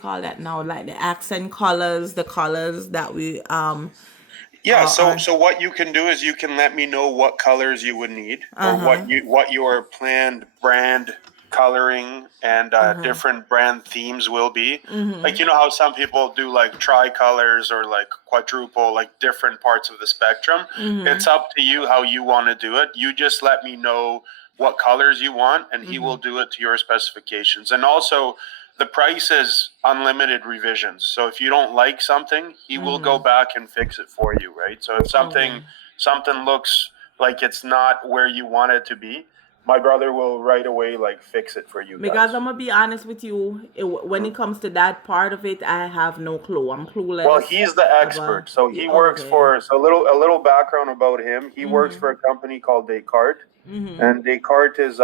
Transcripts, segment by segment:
call that now, like the accent colors, the colors that we Yeah, so are. what you can do is you can let me know what colors you would need, or Uh-huh. what your planned brand coloring and Uh-huh. different brand themes will be. Mm-hmm. Like, you know how some people do like tricolors or like quadruple, like different parts of the spectrum. Mm-hmm. It's up to you how you want to do it. You just let me know what colors you want, and he Mm-hmm. will do it to your specifications. And also, the price is unlimited revisions. So if you don't like something, he will go Mm-hmm. back and fix it for you, right? So if Okay. something looks like it's not where you want it to be, my brother will right away like fix it for you Because guys. I'm gonna be honest with you, when it comes to that part of it, I have no clue. I'm Well, clueless he's the about. expert. So Yeah, he works okay. for, so a little background about him. He works Mm-hmm. for a company called Descartes, Mm-hmm. and Descartes is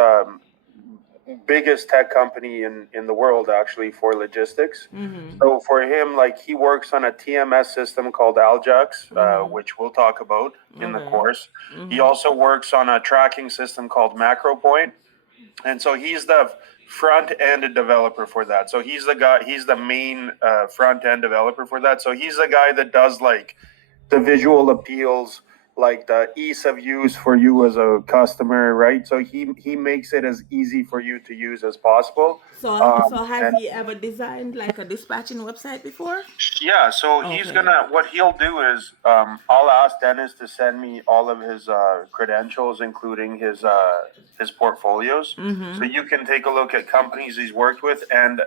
biggest tech company in the world actually for logistics. Mm-hmm. So for him, like he works on a TMS system called Aljax, Mm-hmm. which we'll talk about in the Okay. course. He Mm-hmm. also works on a tracking system called MacroPoint, and so he's the front end developer for that. So he's the guy. He's the main front end developer for that. So he's the guy that does like the visual appeals, like the ease of use for you as a customer, right? So he makes it as easy for you to use as possible. So has And he ever designed like a dispatching website before? yeah, so he's Okay. gonna, what he'll do is I'll ask Dennis to send me all of his credentials, including his portfolios, so Mm-hmm. you can take a look at companies he's worked with and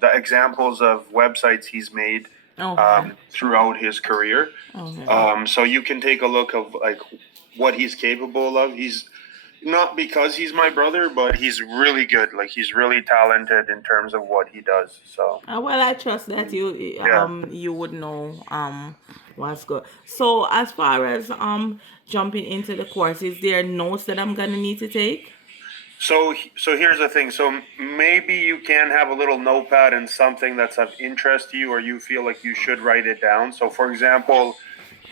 the examples of websites he's made Okay. throughout his career. Okay. So you can take a look of like what he's capable of. He's not because he's my brother, but he's really good. Like he's really talented in terms of what he does. So Well, I trust that yeah. you would know what's good. So as far as jumping into the course, is there notes that I'm gonna need to take? So here's the thing. So maybe you can have a little notepad and something that's of interest to you, or you feel like you should write it down. So, for example,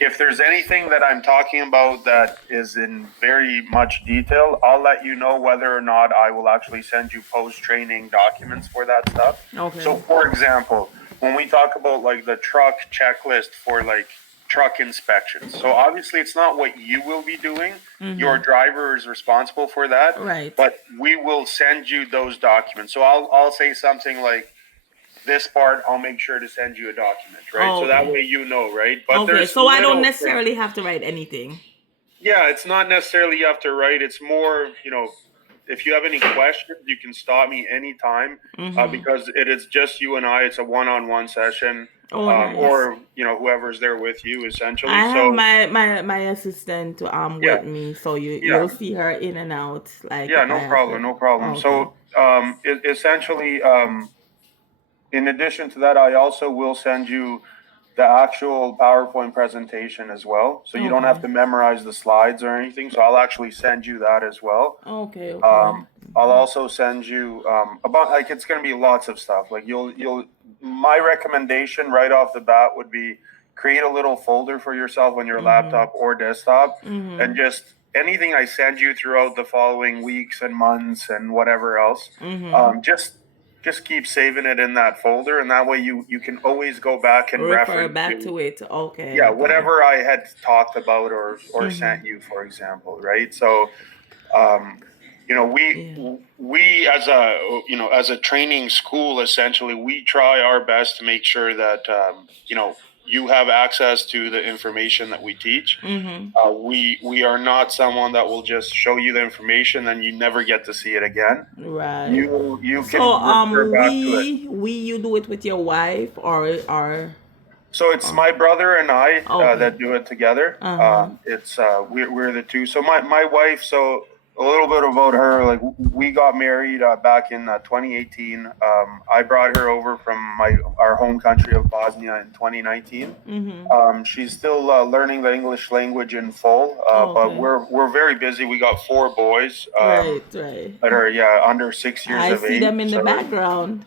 if there's anything that I'm talking about that is in very much detail, I'll let you know whether or not I will actually send you post training documents for that stuff. So, Okay. for example, when we talk about like the truck checklist for like truck inspections, so obviously it's not what you will be doing. Your Mm-hmm. driver is responsible for that, Right. but we will send you those documents. So I'll say something like this part, I'll make sure to send you a document, right? So that Okay. way you know, right? But Okay. there's So I don't little things. necessarily have to write anything. Yeah, it's not necessarily you have to write. It's more, if you have any questions, you can stop me anytime Mm-hmm. because it is just you and I. It's a one-on-one session, Oh, nice. or whoever's there with you, essentially. I have So my assistant yeah, with me, so you'll yeah, see her in and out. Like yeah, if I no have problem, to. no problem. Okay. So essentially, in addition to that, I also will send you the actual PowerPoint presentation as well. So you don't have Okay. to memorize the slides or anything. So I'll actually send you that as well. Okay. Okay. I'll also send you about like it's going to be lots of stuff. Like you'll my recommendation right off the bat would be create a little folder for yourself on your Mhm. laptop or desktop, and Mhm. just anything I send you throughout the following weeks and months and whatever else, Mhm. just keep saving it in that folder, and that way you can always go back and Refer reference back to, to it. Okay. yeah, Okay. whatever I had talked about or Mhm. sent you, for example, right? So um, you know we Yeah. we as a training school, essentially we try our best to make sure that you have access to the information that we teach. Mhm. We are not someone that will just show you the information and you never get to see it again. Right. You So can refer back to it. you do it with your wife or So it's my brother and I okay. that do it together. Uh-huh. It's we're the two. So my wife. So a little bit about her. Like we got married back in 2018. I brought her over from our home country of Bosnia in 2019. Mhm. She's still learning the English language in full, but Okay. we're very busy. We got four boys Right, right. that are, yeah, under 6 years I of see age. them in the So background.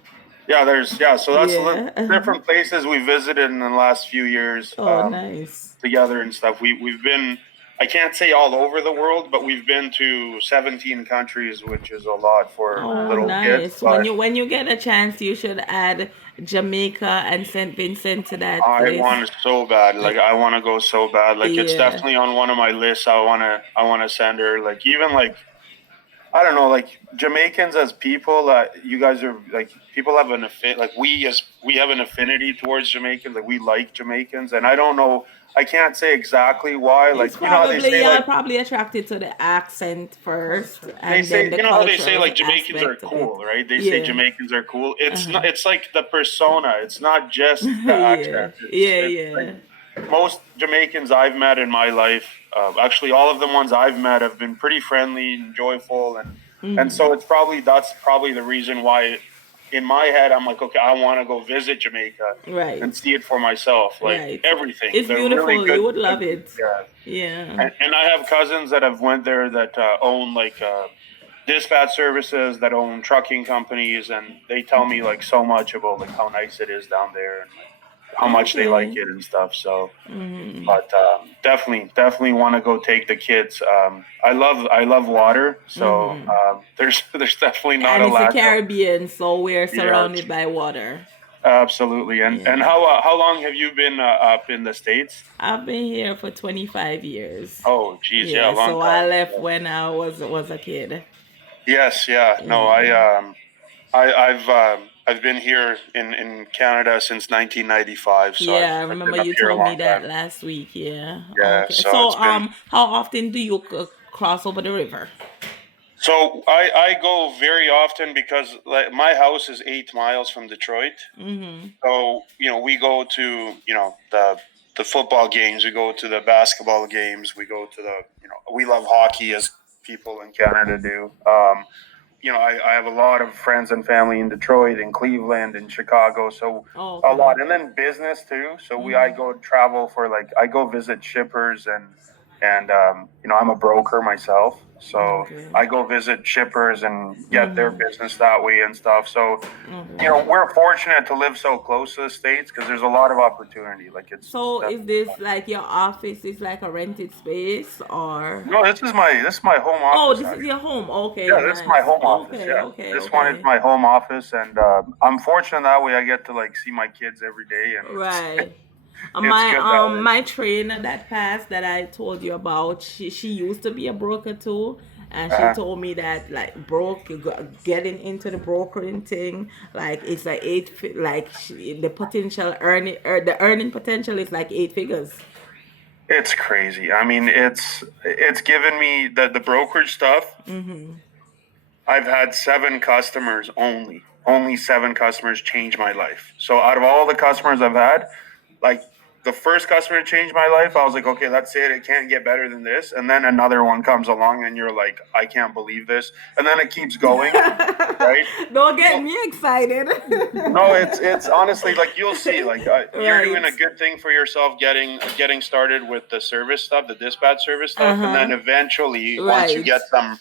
yeah, so that's Yeah. different places we visited in the last few years Oh, nice. together and stuff. We've been, I can't say all over the world, but we've been to 17 countries, which is a lot for Oh, little kids. nice. But When you get a chance, you should add Jamaica and St. Vincent to that I place. want to so bad. Like I want to go so bad. Like it's Yeah. definitely on one of my lists. I wanna send her. Like even like I don't know, like Jamaicans as people, you guys are like people have an affinity. Like we have an affinity towards Jamaicans. Like we like Jamaicans, and I don't know. I can't say exactly why. It's Like you know how they probably say you're like probably attracted to the accent first they and then say the you know how they say cultural like Jamaicans are aspect of it. cool, right? They say Yeah. Jamaicans are cool. It's Uh-huh. not. It's like the persona. It's not just the Yeah. accent. It's Yeah, it's like yeah. most Jamaicans I've met in my life, actually all of the ones I've met have been pretty friendly and joyful, and Hmm. so that's probably the reason why, in my head, I'm like, okay, I want to go visit Jamaica and Right. see it for myself, like Right. everything. It's They're really beautiful. You good. would love it. Yeah, Yeah. and I have cousins that have went there that own like dispatch services, that own trucking companies, and they tell me like so much about like how nice it is down there and like how much they like Okay. it and stuff. So Hmm. but definitely want to go take the kids. I love water, so Hmm. there's definitely not And a it's the lack of. Caribbean, so we're Yeah, surrounded by water. absolutely. And Yeah. how long have you been up in the States? I've been here for 25 years. Oh, geez, yeah, a Yeah, long so I time. left Yeah. when I was a kid. Yes, yeah. No, Yeah. I've been here in Canada since 1995, so Yeah, I I've remember been up you here a told me long that time. last week. Yeah. Yeah, Okay. so So, it's been. how often do you cross over the river? So I go very often because like my house is 8 miles from Detroit. Mm-hmm. So we go to the football games, we go to the basketball games, we go to the we love hockey as people in Canada do. I have a lot of friends and family in Detroit, in Cleveland, in Chicago, so Oh, a okay. lot, and then business too. So I Mm-hmm. go travel for like I go visit shippers and I'm a broker myself, so Okay. I go visit shippers and get their Mm-hmm. business that way and stuff. So Okay. we're fortunate to live so close to the States because there's a lot of opportunity. Like it's So, is definitely this fun. like your office is like a rented space or? No, this is my home Oh, office this is actually. your home. Okay, Yeah, this is my nice. home office. Okay, Yeah, okay, this one is okay. my home office, and I'm fortunate that way. I get to like see my kids every day, and it's Right. it's My good that way. my trainer that passed that I told you about, she used to be a broker too, and she Uh-huh. told me that like getting into the brokering thing, like it's like the potential the earning potential is like 8 figures. It's crazy. I mean, it's given me the brokerage stuff. Mm-hmm. I've had 7 customers only 7 customers change my life. So out of all the customers I've had, like the first customer to change my life, I was like, okay, that's it. It can't get better than this. And then another one comes along, and you're like, I can't believe this. And then it keeps going, right? Don't get Well, me excited. no, it's honestly like you'll see, like you're doing Right. a good thing for yourself, getting started with the service stuff, the dispatch service Uh stuff, and then huh. eventually, once you Right. get some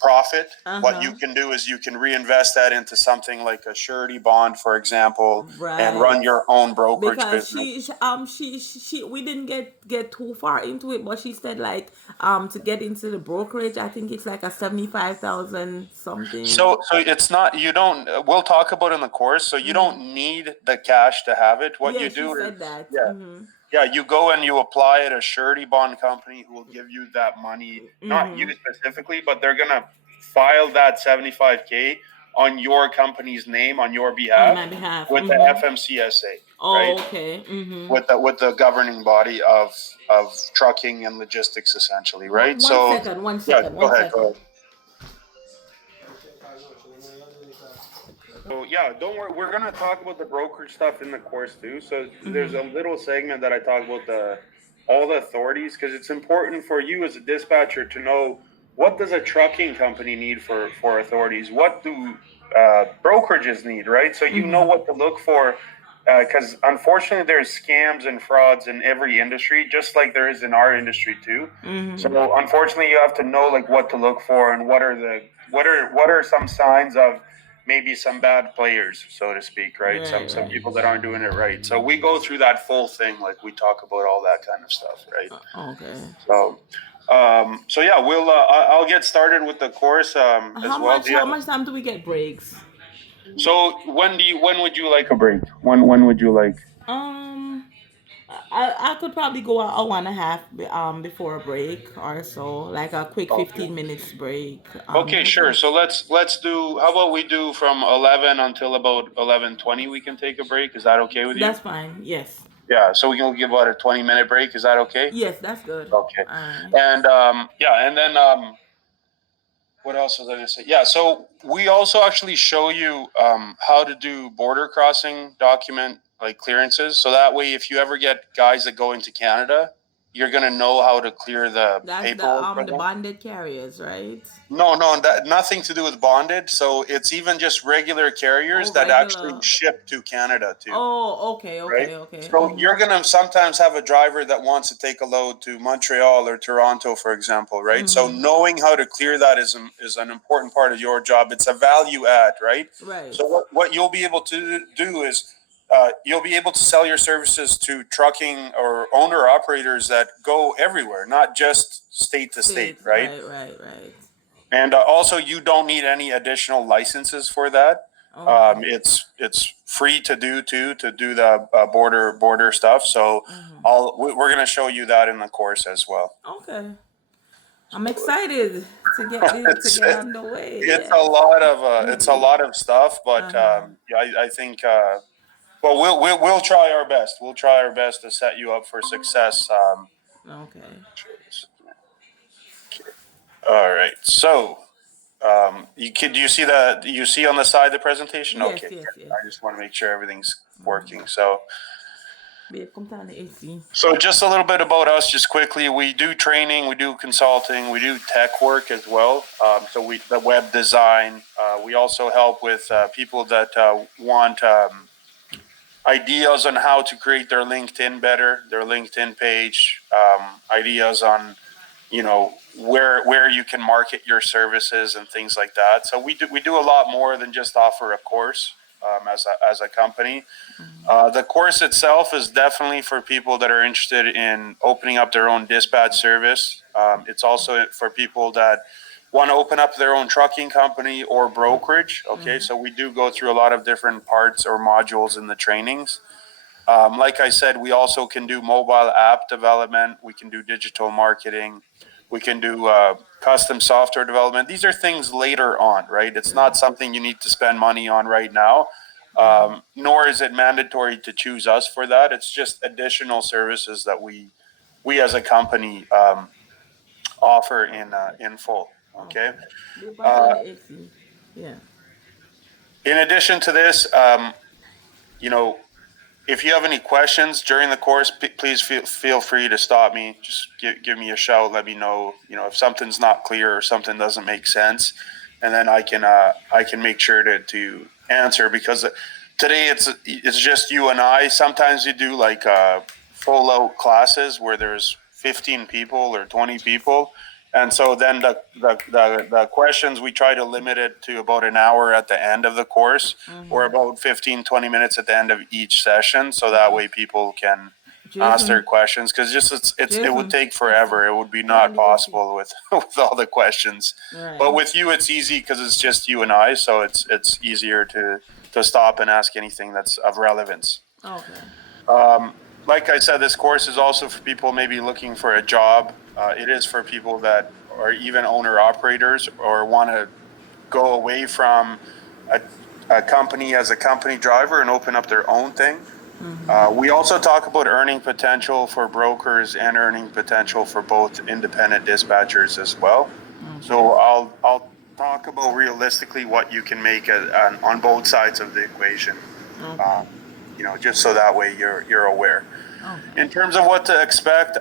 profit, Uh what you huh. can do is you can reinvest that into something like a surety bond, for example, and Right. run your own brokerage Because business. we didn't get too far into it, but she said like to get into the brokerage, I think it's like a 75,000 something. So it's not you don't. We'll talk about it in the course. So you Mm-hmm. don't need the cash to have it. What Yeah, you she do said is that. yeah. Mm-hmm. Yeah, you go and you apply at a surety bond company who will give you that money, not you Mm-hmm. specifically, but they're gonna file that 75K on your company's name on your On behalf my behalf. with the Mm-hmm. FMCSA, Oh, right? okay. Mm-hmm. With the governing body of trucking and logistics, essentially, right? One So second, one yeah, second, go one ahead, go second. ahead. So yeah, don't worry. We're gonna talk about the brokerage stuff in the course too. So there's Mm-hmm. a little segment that I talk about all the authorities because it's important for you as a dispatcher to know what does a trucking company need for authorities. What do brokerages need, right? So you know Mm-hmm. what to look for. Because unfortunately, there's scams and frauds in every industry, just like there is in our industry too. Mm-hmm. So unfortunately, you have to know like what to look for and what are some signs of maybe some bad players, so to speak, right? Some Right, some right. people that aren't doing it right. So we go through that full thing, like we talk about all that kind of stuff, right? Okay. So yeah, I'll get started with the course as well. Do you How have much time do we get breaks? So when would you like a break? When would you like? Um, I could probably go an hour and a half before a break or so, like a quick Okay. 15 minutes break. Okay, sure. So let's do. How about we do from 11 until about 11:20? We can take a break. Is that okay with you? That's fine. Yes. Yeah. So we can give about a 20-minute break. Is that okay? Yes, that's good. Okay. All right. And yeah, and then what else was I gonna say? Yeah. So we also actually show you how to do border crossing document like clearances. So that way, if you ever get guys that go into Canada, you're gonna know how to clear the That's paperwork for the them. bonded carriers, right? No, no, that nothing to do with bonded. So it's even just regular carriers Oh, that actually regular. ship to Canada too, Oh, okay, right? okay, okay. So you're gonna sometimes have a driver that wants to take a load to Montreal or Toronto, for example, right? So Mm-hmm. knowing how to clear that is an important part of your job. It's a value add, right? Right. So what you'll be able to do is you'll be able to sell your services to trucking or owner operators that go everywhere, not just state to state, State. right? Right, right, right. And also, you don't need any additional licenses for that. Okay. It's free to do too to do the border stuff. So Mm-hmm. we're gonna show you that in the course as well. Okay. I'm excited to get to it's get underway. it's a Yes. lot of stuff, but Uh-huh. yeah, I think well we'll try our best. We'll try our best to set you up for success. Okay. All right, so. Do you see you see on the side the presentation? Yes, Okay, yes, good. yes. I just want to make sure everything's Mm-hmm. working. So, Babe, come down the AC. just a little bit about us, just quickly. We do training, we do consulting, we do tech work as well. So the web design. We also help with people that want ideas on how to create their LinkedIn better, their LinkedIn page, ideas on where you can market your services and things like that. So we do a lot more than just offer a course as a company. The course itself is definitely for people that are interested in opening up their own dispatch service. It's also for people that want to open up their own trucking company or brokerage. Okay, Mm-hmm. so we do go through a lot of different parts or modules in the trainings. Like I said, we also can do mobile app development. We can do digital marketing. We can do custom software development. These are things later on, right? It's not something you need to spend money on right now, nor is it mandatory to choose us for that. It's just additional services that we as a company offer in full. Okay. Okay. Babe, come Uh, down the AC. Yeah. in addition to this, you know, if you have any questions during the course, please feel free to stop me. Just give me a shout. Let me know. If something's not clear or something doesn't make sense, and then I can make sure to answer because today it's just you and I. Sometimes you do like full out classes where there's 15 people or 20 people. And so then the questions, we try to limit it to about an hour at the end of the course or Mm-hmm. about 15-20 minutes at the end of each session. So that way people can ask their Jason. questions because just it would Jason. take forever. It would be Turn on not the AC. possible with with all the questions. But Right. with you, it's easy because it's just you and I. So it's easier to stop and ask anything that's of relevance. Okay. Like I said, this course is also for people maybe looking for a job. It is for people that are even owner operators or want to go away from a, a company as a company driver and open up their own thing. We also talk about earning potential for brokers and earning potential for both independent dispatchers as well. Okay. So I'll talk about realistically what you can make on both sides of the equation. Okay. Um, just so that way you're aware. Okay. In terms of what to expect,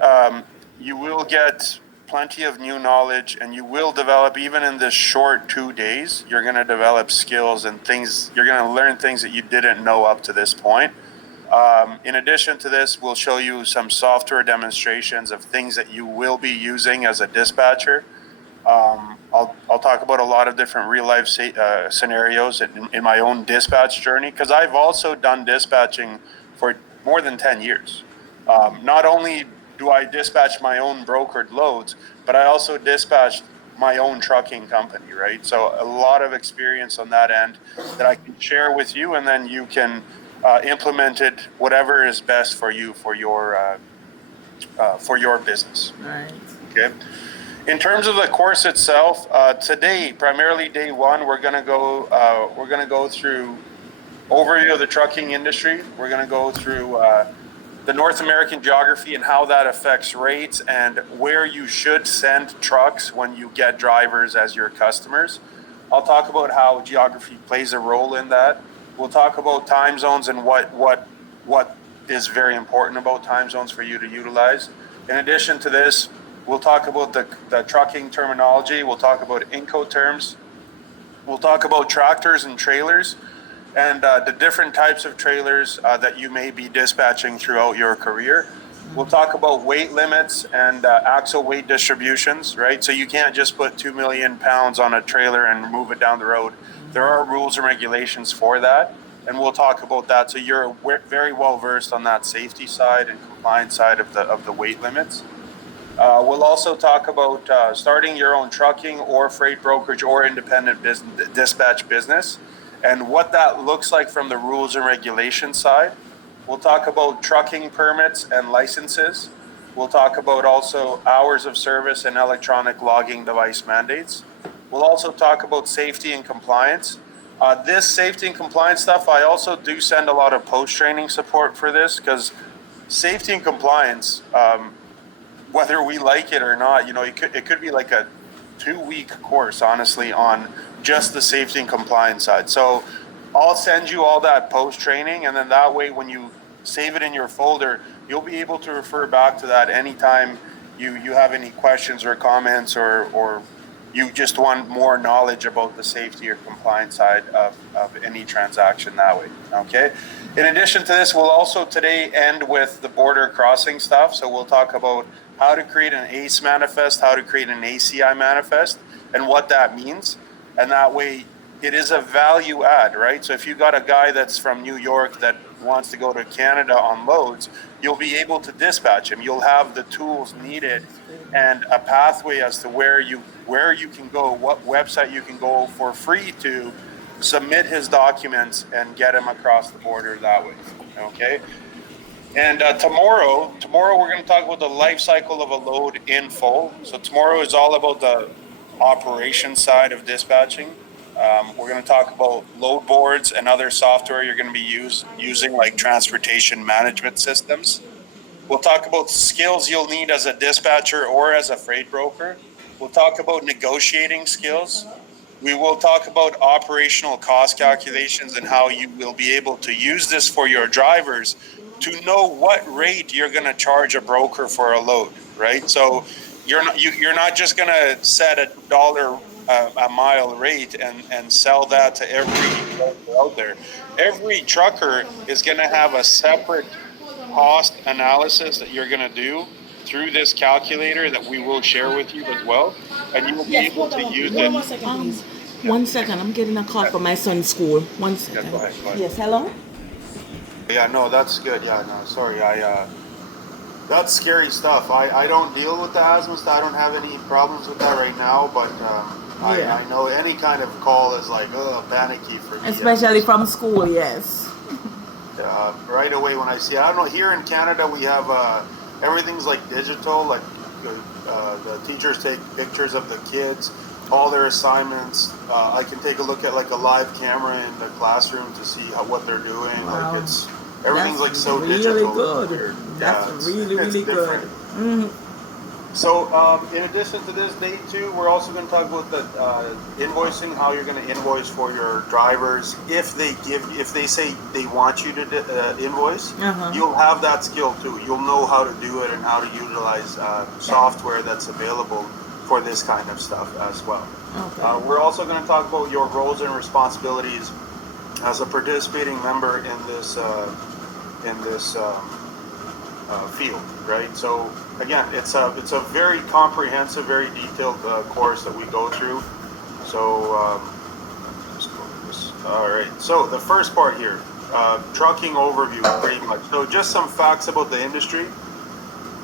you will get plenty of new knowledge and you will develop, even in this short 2 days, you're going to develop skills and things. You're going to learn things that you didn't know up to this point. In addition to this, we'll show you some software demonstrations of things that you will be using as a dispatcher. I'll talk about a lot of different real life scenarios in my own dispatch journey because I've also done dispatching for more than 10 years. Not only do I dispatch my own brokered loads, but I also dispatched my own trucking company, right? So a lot of experience on that end that I can share with you, and then you can implement it whatever is best for you for your business. Right. Okay. In terms of the course itself, today, primarily day one, we're gonna go through overview of the trucking industry. We're gonna go through the North American geography and how that affects rates and where you should send trucks when you get drivers as your customers. I'll talk about how geography plays a role in that. We'll talk about time zones and what is very important about time zones for you to utilize. In addition to this, we'll talk about the trucking terminology. We'll talk about Incoterms. We'll talk about tractors and trailers and the different types of trailers that you may be dispatching throughout your career. We'll talk about weight limits and axle weight distributions, right? So you can't just put 2 million pounds on a trailer and move it down the road. There are rules and regulations for that, and we'll talk about that. So you're very well versed on that safety side and compliance side of the weight limits. We'll also talk about starting your own trucking or freight brokerage or independent dispatch business and what that looks like from the rules and regulations side. We'll talk about trucking permits and licenses. We'll talk about also hours of service and electronic logging device mandates. We'll also talk about safety and compliance. This safety and compliance stuff, I also do send a lot of post-training support for this because safety and compliance, whether we like it or not, it could be like a 2-week course, honestly, on just the safety and compliance side. So I'll send you all that post training, and then that way when you save it in your folder, you'll be able to refer back to that anytime you have any questions or comments, or you just want more knowledge about the safety or compliance side of any transaction that way. Okay. In addition to this, we'll also today end with the border crossing stuff. So we'll talk about how to create an ACE manifest, how to create an ACI manifest, and what that means. And that way it is a value add, right? So if you got a guy that's from New York that wants to go to Canada on loads, you'll be able to dispatch him. You'll have the tools needed and a pathway as to where you can go, what website you can go for free to submit his documents and get him across the border that way. Okay. And tomorrow we're going to talk about the life cycle of a load in full. So tomorrow is all about the operation side of dispatching. We're going to talk about load boards and other software you're going to be using, like transportation management systems. We'll talk about skills you'll need as a dispatcher or as a freight broker. We'll talk about negotiating skills. We will talk about operational cost calculations and how you will be able to use this for your drivers to know what rate you're going to charge a broker for a load, right? So you're not just going to set $1 a mile rate and sell that to every broker out there. Every trucker is going to have a separate cost analysis that you're going to do through this calculator that we will share with you as well, and you will be able to use it. 1 second, please. 1 second, I'm getting a call from my son's school. 1 second. Yeah, go ahead. Yes, hello? Yeah, no, that's good. Yeah, no, sorry. That's scary stuff. I don't deal with the asthma. I don't have any problems with that right now, but I know any kind of call is like, panicky for me. Especially from school, yes. Right away when I see it. I don't know, here in Canada we have, everything's like digital, like the teachers take pictures of the kids, all their assignments. I can take a look at like a live camera in the classroom to see what they're doing. Wow. Like everything's like so really digital. Good. That's really good. Mm-hmm. So in addition to this, day 2, we're also going to talk about the invoicing, how you're going to invoice for your drivers. If they say they want you to invoice, you'll have that skill too. You'll know how to do it and how to utilize software that's available for this kind of stuff as well. Okay. We're also going to talk about your roles and responsibilities as a participating member in this field, right? So again, it's a very comprehensive, very detailed course that we go through. So let's go to this. All right. So the first part here, trucking overview, pretty much. So just some facts about the industry.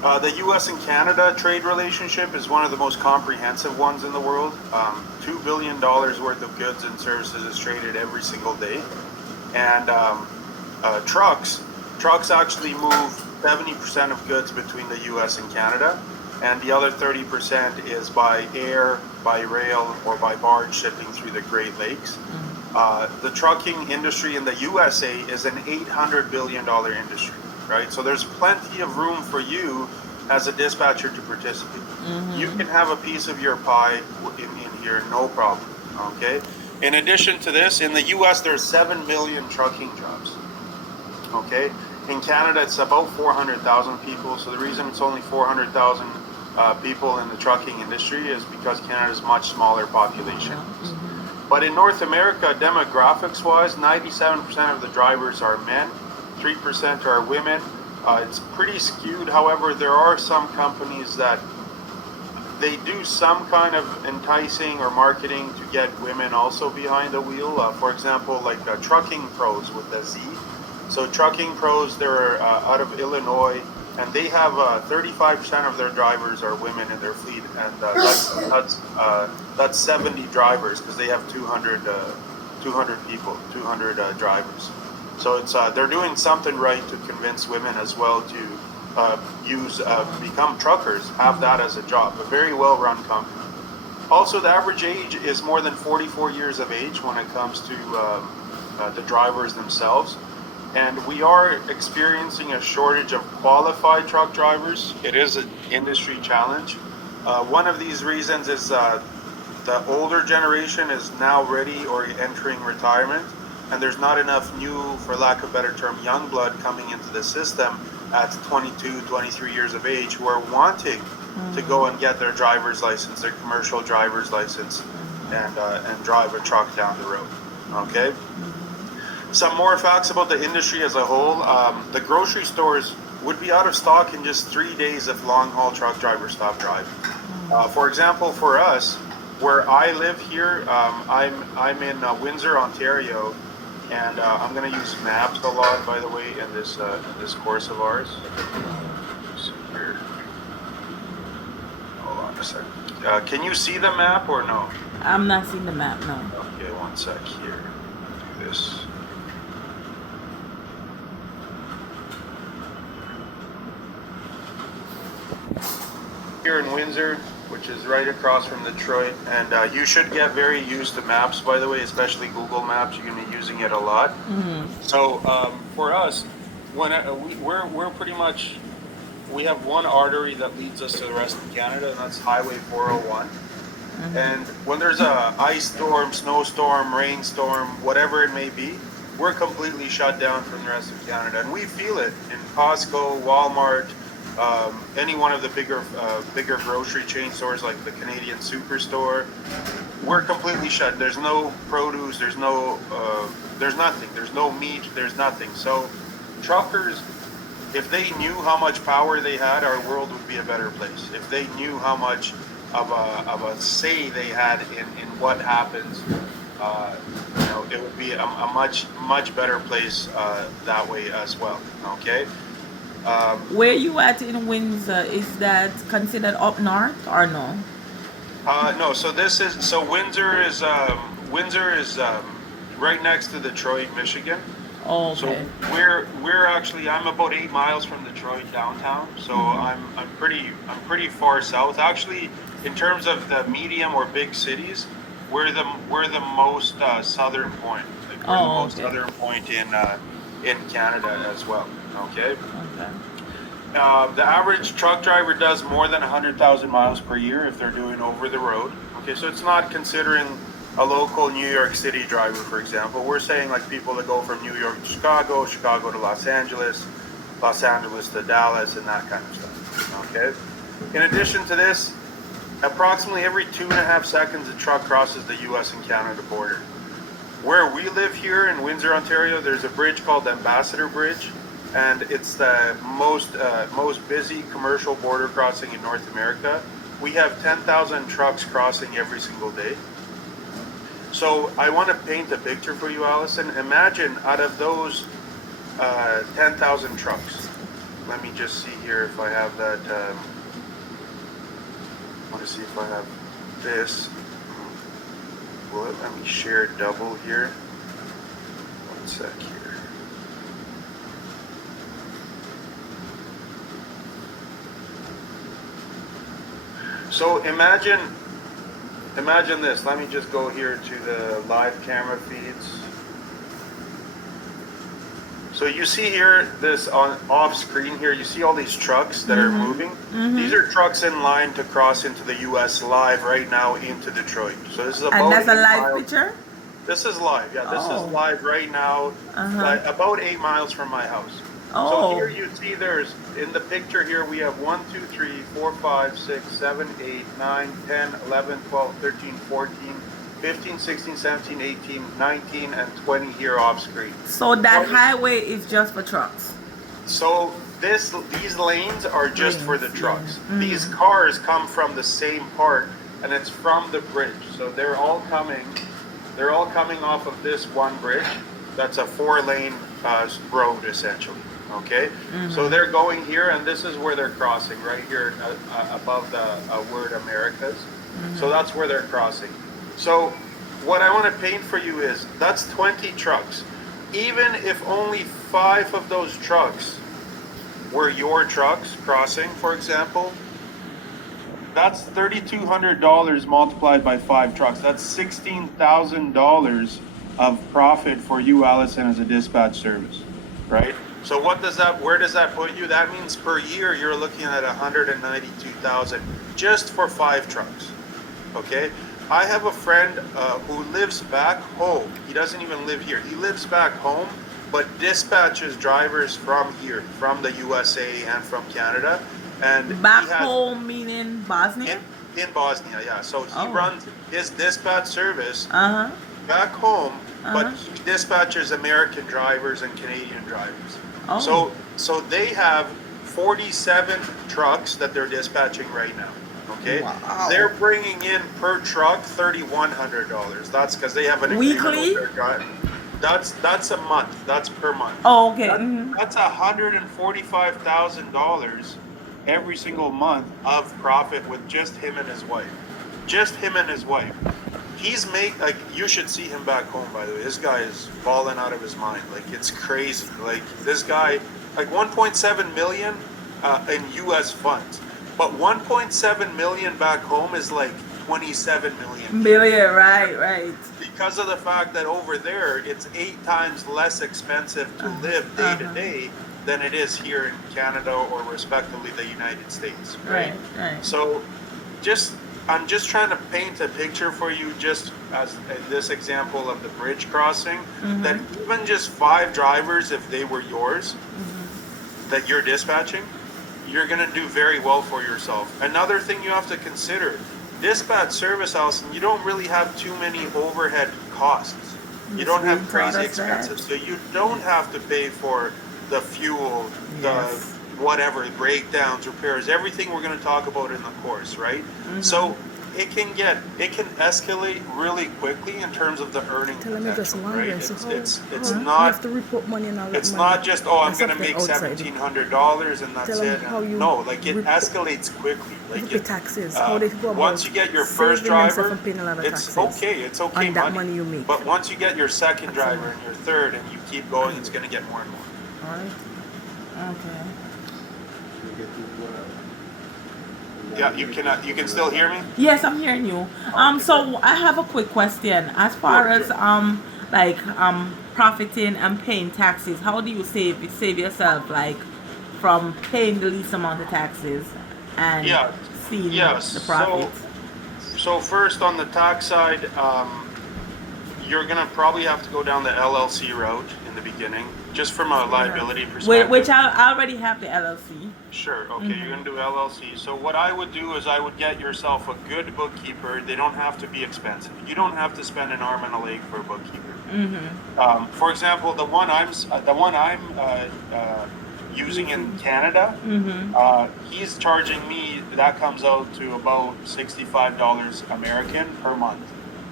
The U.S. and Canada trade relationship is one of the most comprehensive ones in the world. $2 billion worth of goods and services is traded every single day. And trucks actually move 70% of goods between the U.S. and Canada. And the other 30% is by air, by rail, or by barge shipping through the Great Lakes. The trucking industry in the USA is an $800 billion industry, right? So there's plenty of room for you as a dispatcher to participate. You can have a piece of your pie in here, no problem, okay? In addition to this, in the US, there's 7 million trucking jobs, okay? In Canada, it's about 400,000 people. So the reason it's only 400,000 people in the trucking industry is because Canada's much smaller population. But in North America, demographics-wise, 97% of the drivers are men, 3% are women. It's pretty skewed. However, there are some companies that they do some kind of enticing or marketing to get women also behind the wheel. For example, like Trucking Pros with the Z. So Trucking Pros, they're out of Illinois, and they have 35% of their drivers are women in their fleet, and that's 70 drivers because they have 200 people, 200 drivers. So it's they're doing something right to convince women as well to become truckers, have that as a job. A very well-run company. Also, the average age is more than 44 years of age when it comes to the drivers themselves. And we are experiencing a shortage of qualified truck drivers. It is an industry challenge. One of these reasons is the older generation is now ready or entering retirement, and there's not enough new, for lack of a better term, young blood coming into the system at 22, 23 years of age who are wanting to go and get their driver's license, their commercial driver's license, and drive a truck down the road. Okay? Some more facts about the industry as a whole. The grocery stores would be out of stock in just 3 days if long-haul truck drivers stop driving. For example, for us, where I live here, I'm in Windsor, Ontario, and I'm going to use maps a lot, by the way, in this course of ours. Here. Hold on a second. Can you see the map or no? I'm not seeing the map, no. Okay, one sec here. Do this. Here in Windsor, which is right across from Detroit, and you should get very used to maps, by the way, especially Google Maps. You're going to be using it a lot. So for us, when we're pretty much, we have one artery that leads us to the rest of Canada, and that's Highway 401. And when there's a ice storm, snowstorm, rainstorm, whatever it may be, we're completely shut down from the rest of Canada, and we feel it in Costco, Walmart, any one of the bigger grocery chain stores like the Canadian Superstore. We're completely shut. There's no produce. There's nothing. There's no meat. There's nothing. So truckers, if they knew how much power they had, our world would be a better place. If they knew how much of a say they had in what happens, it would be a much better place that way as well. Okay. Where you at in Windsor? Is that considered up north or no? No. So Windsor is right next to Detroit, Michigan. Oh, okay. So we're actually, I'm about 8 miles from Detroit downtown. So I'm pretty far south. Actually, in terms of the medium or big cities, we're the most southern point. Like we're the most southern point in Canada as well. Okay. The average truck driver does more than 100,000 miles per year if they're doing over the road. Okay, so it's not considering a local New York City driver, for example. We're saying like people that go from New York to Chicago, Chicago to Los Angeles to Dallas, and that kind of stuff. Okay. In addition to this, approximately every 2.5 seconds a truck crosses the U.S. and Canada border. Where we live here in Windsor, Ontario, there's a bridge called the Ambassador Bridge, and it's the most busy commercial border crossing in North America. We have 10,000 trucks crossing every single day. So I want to paint a picture for you, Allison. Imagine out of those 10,000 trucks, let me just see here if I have that. I want to see if I have this. Will it let me share double here? One sec here. So imagine this. Let me just go here to the live camera feeds. So you see here, this on off screen here, you see all these trucks that are moving. These are trucks in line to cross into the U.S. live right now into Detroit. So this is about And that's a 8 live miles. picture? This is live, yeah. This Oh. is live right now, like about 8 miles from my house. Oh. So here you see there's, in the picture here, we have 1, 2, 3, 4, 5, 6, 7, 8, 9, 10, 11, 12, 13, 14, 15, 16, 17, 18, 19, and 20 here off screen. So that highway is just for trucks? So these lanes are just for the trucks. These cars come from the same part, and it's from the bridge. So they're all coming off of this one bridge. That's a 4-lane road essentially. Okay, so they're going here, and this is where they're crossing right here above the word Americas. So that's where they're crossing. So what I want to paint for you is that's 20 trucks. Even if only 5 of those trucks were your trucks crossing, for example, that's $3,200 multiplied by 5 trucks. That's $16,000 of profit for you, Allison, as a dispatch service, right? So what does that, where does that put you? That means per year you're looking at 192,000 just for 5 trucks. Okay? I have a friend who lives back home. He doesn't even live here. He lives back home, but dispatches drivers from here, from the USA and from Canada. And back home meaning Bosnia? In Bosnia, yeah. So he runs his dispatch service back home, but he dispatches American drivers and Canadian drivers. So they have 47 trucks that they're dispatching right now. Okay, they're bringing in per truck $3,100. That's because they have an weekly. That's a month. That's per month. Oh, okay. That's $145,000 every single month of profit with just him and his wife. Just him and his wife. He's like, you should see him back home, by the way. This guy is balling out of his mind. Like, it's crazy. Like, this guy, like 1.7 million in US funds. But 1.7 million back home is like 27 million. Right. Because of the fact that over there, it's 8 times less expensive to live day to day than it is here in Canada or respectively the United States. Right. So I'm just trying to paint a picture for you, just as this example of the bridge crossing, that even just 5 drivers, if they were yours, that you're dispatching, you're going to do very well for yourself. Another thing you have to consider, dispatch service, Allison, you don't really have too many overhead costs. You don't have crazy expenses, so you don't have to pay for the fuel, the whatever, breakdowns, repairs, everything we're going to talk about in the course, right? So it can escalate really quickly in terms of the earning potential, right? It's not just, oh, I'm going to make $1,700 and that's it. No, like it escalates quickly. Like once you get your first driver, it's okay money. But once you get your second driver and your third and you keep going, it's going to get more and more. All right. Okay. Yeah, you can still hear me? Yes, I'm hearing you. So I have a quick question. As far as profiting and paying taxes, how do you save yourself from paying the least amount of taxes and seeing the profit? So first on the tax side, you're gonna probably have to go down the LLC route in the beginning, just from a liability perspective. Which I already have the LLC. Sure. Okay, you're gonna do LLC. So what I would do is I would get yourself a good bookkeeper. They don't have to be expensive. You don't have to spend an arm and a leg for a bookkeeper. For example, the one I'm using in Canada, he's charging me, that comes out to about $65 American per month.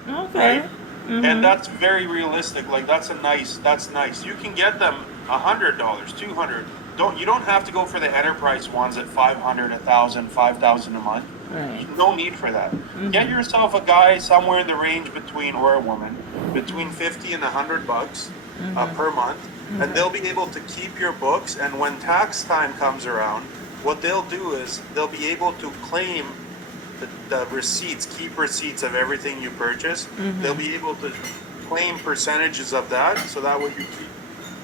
Okay. Right? And that's very realistic. Like that's nice. You can get them $100, 200. You don't have to go for the enterprise ones at 500, 1,000, 5,000 a month. Right. No need for that. Get yourself a guy somewhere in the range between, or a woman, between 50 and $100 per month, and they'll be able to keep your books. And when tax time comes around, what they'll do is they'll be able to claim the receipts, keep receipts of everything you purchase. They'll be able to claim percentages of that, so that way you keep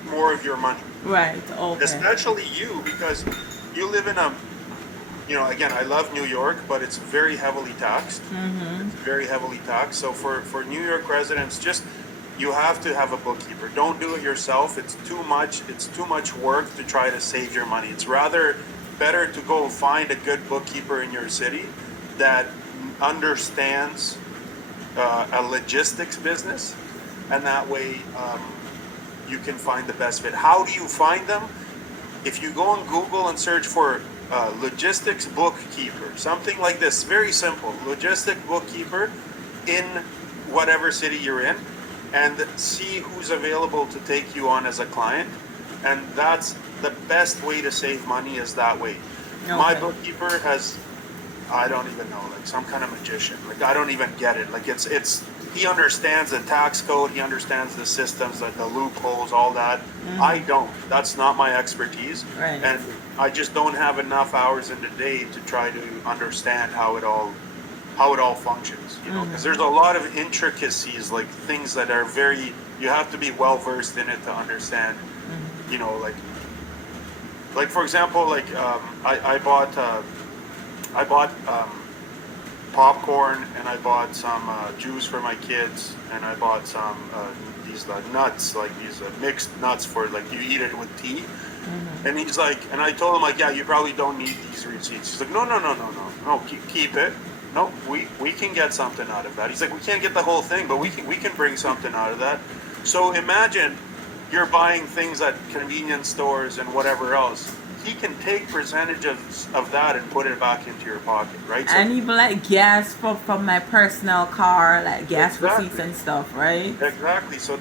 more of your money. Right. Okay. Especially you, because you live in a, again, I love New York, but it's very heavily taxed. It's very heavily taxed. So for New York residents, just, you have to have a bookkeeper. Don't do it yourself. It's too much. It's too much work to try to save your money. It's rather better to go find a good bookkeeper in your city that understands a logistics business, and that way you can find the best fit. How do you find them? If you go on Google and search for logistics bookkeeper, something like this, very simple, logistic bookkeeper in whatever city you're in, and see who's available to take you on as a client. And that's the best way to save money, is that way. Okay. My bookkeeper has, I don't even know, like some kind of magician. Like, I don't even get it. Like, it's he understands the tax code, he understands the systems, the loopholes, all that. I don't. That's not my expertise. Right. And I just don't have enough hours in the day to try to understand how it all functions, because there's a lot of intricacies, like things that are you have to be well versed in it to understand, like for example, like I bought popcorn, and I bought some juice for my kids, and I bought some these nuts, like these mixed nuts for, like, you eat it with tea. And he's like, and I told him, like, yeah, you probably don't need these receipts. He's like, no, keep it. No, we can get something out of that. He's like, we can't get the whole thing, but we can bring something out of that. So imagine you're buying things at convenience stores and whatever else. He can take percentages of that and put it back into your pocket, right? So, And even like gas from my personal car, like gas Exactly. receipts and stuff, right? Exactly. So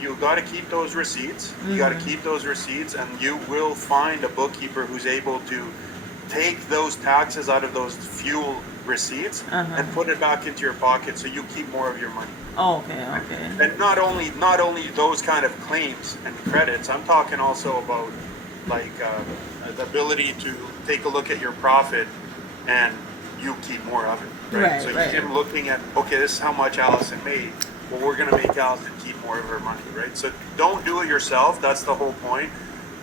you got to keep those receipts. You got to keep those receipts, and you will find a bookkeeper who's able to take those taxes out of those fuel receipts and put it back into your pocket, so you keep more of your money. Okay. And not only those kind of claims and credits. I'm talking also about, like, the ability to take a look at your profit and you keep more of it, right? So him looking at, okay, this is how much Allison made. Well, we're going to make Allison keep more of her money, right? So don't do it yourself. That's the whole point.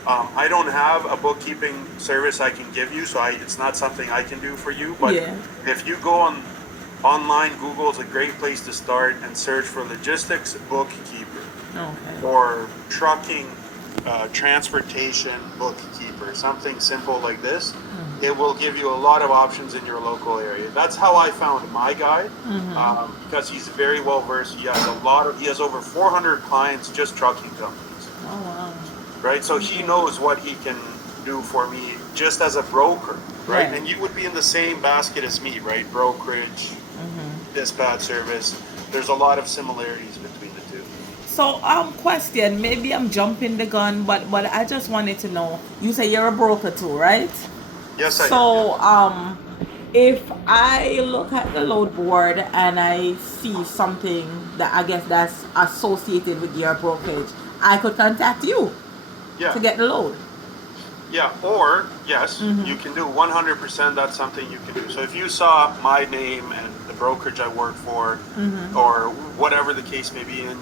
I don't have a bookkeeping service I can give you, so it's not something I can do for you. But if you go online, Google is a great place to start, and search for logistics bookkeeper or trucking transportation bookkeeper, something simple like this. It will give you a lot of options in your local area. That's how I found my guy, because he's very well versed. He has over 400 clients, just trucking companies. Oh wow. Right, so he knows what he can do for me just as a broker, right? And you would be in the same basket as me, right? Brokerage, dispatch service. There's a lot of similarities between the two. So, question, maybe I'm jumping the gun, but I just wanted to know. You say you're a broker too, right? Yes, I am. So, if I look at the load board and I see something that I guess that's associated with your brokerage, I could contact you to get the load. Yeah, or yes, you can do 100%. That's something you can do. So if you saw my name and the brokerage I work for, or whatever the case may be, and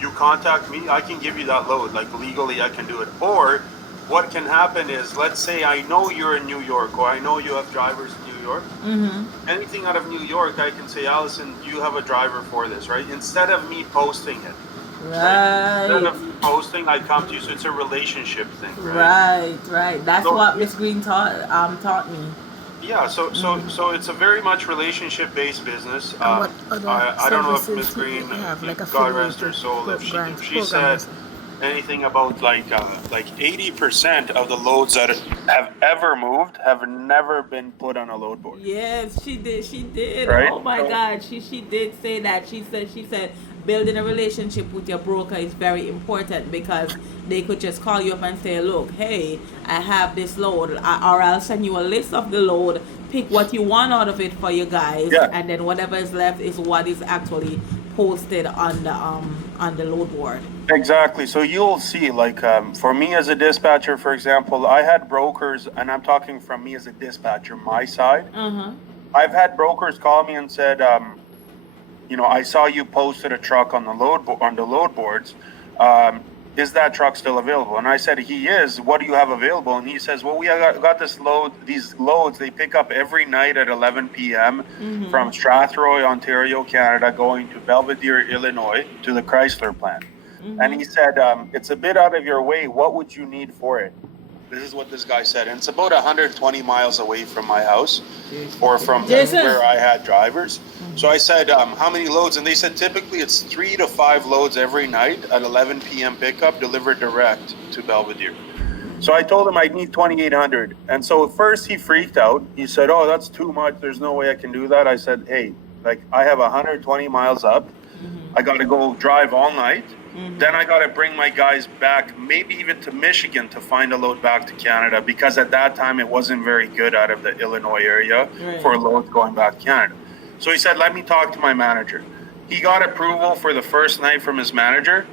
you contact me, I can give you that load. Like, legally, I can do it. Or what can happen is, let's say I know you're in New York, or I know you have drivers in New York. Anything out of New York, I can say, Allison, you have a driver for this, right? Instead of me posting it. Instead of me posting, I come to you. So it's a relationship thing, right? Right. That's what Miss Green taught me. Yeah, so it's a very much relationship-based business. I don't know if Miss Green, God rest her soul, if she said anything about like 80% of the loads that have ever moved have never been put on a load board. Yes, she did. Right? Oh my God, she did say that. She said building a relationship with your broker is very important because they could just call you up and say, look, hey, I have this load, or I'll send you a list of the load, pick what you want out of it for you guys, Yeah. and then whatever is left is what is actually posted on the load board. Exactly. So you'll see, like, for me as a dispatcher, for example, I had brokers, and I'm talking from me as a dispatcher, my side. Uh-huh. I've had brokers call me and said, I saw you posted a truck on the load boards. Is that truck still available? And I said, he is. What do you have available? And he says, well, we got these loads. They pick up every night at 11 p.m. from Strathroy, Ontario, Canada, going to Belvedere, Illinois, to the Chrysler plant. And he said, it's a bit out of your way. What would you need for it? This is what this guy said. And it's about 120 miles away from my house or from where I had drivers. So I said, how many loads? And they said, typically it's 3 to 5 loads every night at 11 p.m. pickup, delivered direct to Belvedere. So I told him I'd need 2,800. And so at first he freaked out. He said, oh, that's too much. There's no way I can do that. I said, hey, like, I have 120 miles up. I got to go drive all night. Then I got to bring my guys back, maybe even to Michigan, to find a load back to Canada, because at that time it wasn't very good out of the Illinois area for loads going back to Canada. So he said, let me talk to my manager. He got approval for the first night from his manager,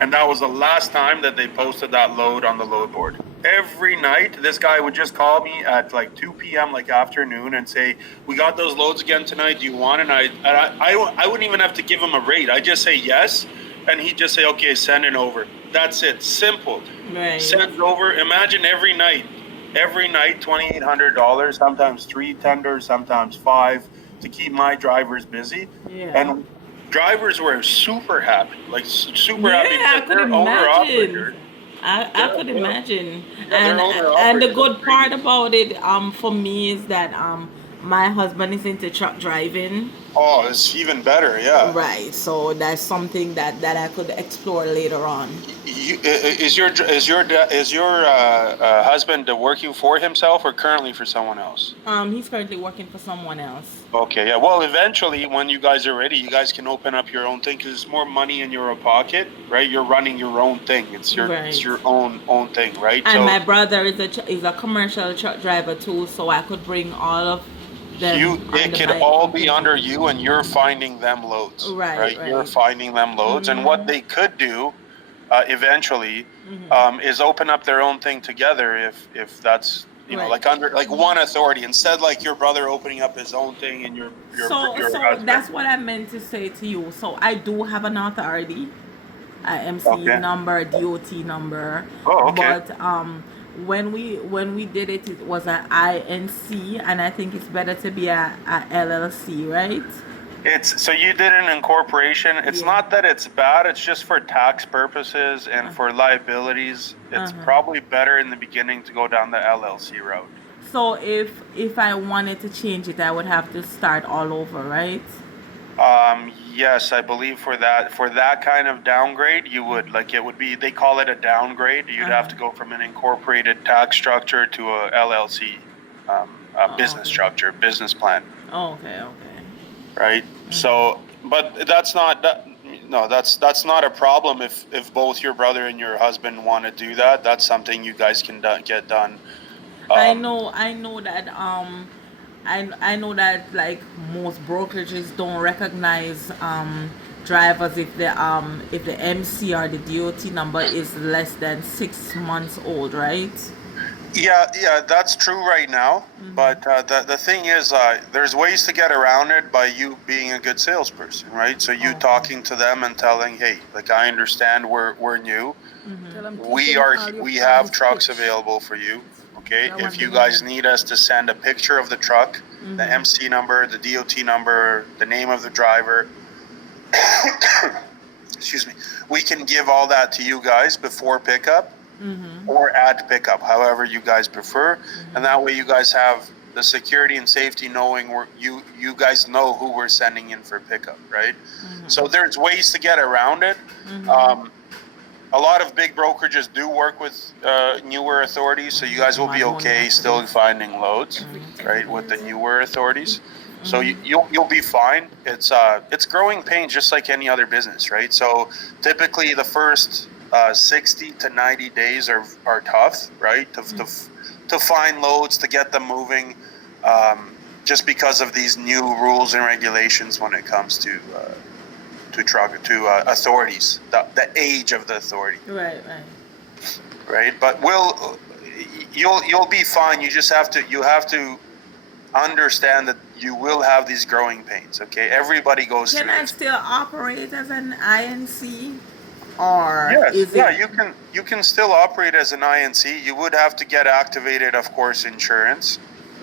and that was the last time that they posted that load on the load board. Every night, this guy would just call me at like 2 p.m., like afternoon, and say, we got those loads again tonight. Do you want it? And I wouldn't even have to give him a rate. I just say yes. And he'd just say, okay, send it over. That's it. Simple. Right. Send it over. Imagine every night, $2,800, sometimes 3 tenders, sometimes 5, to keep my drivers busy. Yeah. And drivers were super happy, like super happy. Yeah, I could imagine. I could imagine. And the good part about it, for me, is that my husband is into truck driving. Oh, it's even better, yeah. Right. So that's something that I could explore later on. Is your husband working for himself or currently for someone else? He's currently working for someone else. Okay, yeah. Well, eventually, when you guys are ready, you guys can open up your own thing, because it's more money in your pocket, right? You're running your own thing. It's your own thing, right? And my brother is a commercial truck driver too, so I could bring all of them. It could all be under you, and you're finding them loads, right? You're finding them loads, and what they could do eventually is open up their own thing together, if that's like under like one authority, instead like your brother opening up his own thing and your so that's what I meant to say to you. So I do have an authority, MC number, DOT number. Oh, okay. But when we did it, it was an INC, and I think it's better to be a LLC, right? So you did an incorporation. It's not that it's bad. It's just for tax purposes and for liabilities. It's probably better in the beginning to go down the LLC route. So if I wanted to change it, I would have to start all over, right? Yes, I believe for that kind of downgrade, you would, like, it would be, they call it a downgrade. You'd have to go from an incorporated tax structure to a LLC, business structure, business plan. Oh, okay. Right. So, but that's not a problem if both your brother and your husband want to do that. That's something you guys can get done. I know that I know that like most brokerages don't recognize drivers if the MC or the DOT number is less than 6 months old, right? Yeah, that's true right now. But the thing is, there's ways to get around it by you being a good salesperson, right? So you talking to them and telling, hey, like, I understand we're new. We have trucks available for you. Okay, if you guys need us to send a picture of the truck, the MC number, the DOT number, the name of the driver, excuse me, we can give all that to you guys before pickup or at pickup, however you guys prefer. And that way you guys have the security and safety knowing you guys know who we're sending in for pickup, right? So there's ways to get around it. A lot of big brokerages do work with newer authorities, so you guys will be okay still finding loads, right, with the newer authorities. So you'll be fine. It's growing pains just like any other business, right? So typically the first 60 to 90 days are tough, right? To find loads, to get them moving, just because of these new rules and regulations when it comes to authorities, the age of the authority. Right. Right, but you'll be fine. You just have to understand that you will have these growing pains. Okay, everybody goes Can through I this. still operate as an INC, or Yes, is yeah, it you can still operate as an INC. You would have to get activated, of course, insurance.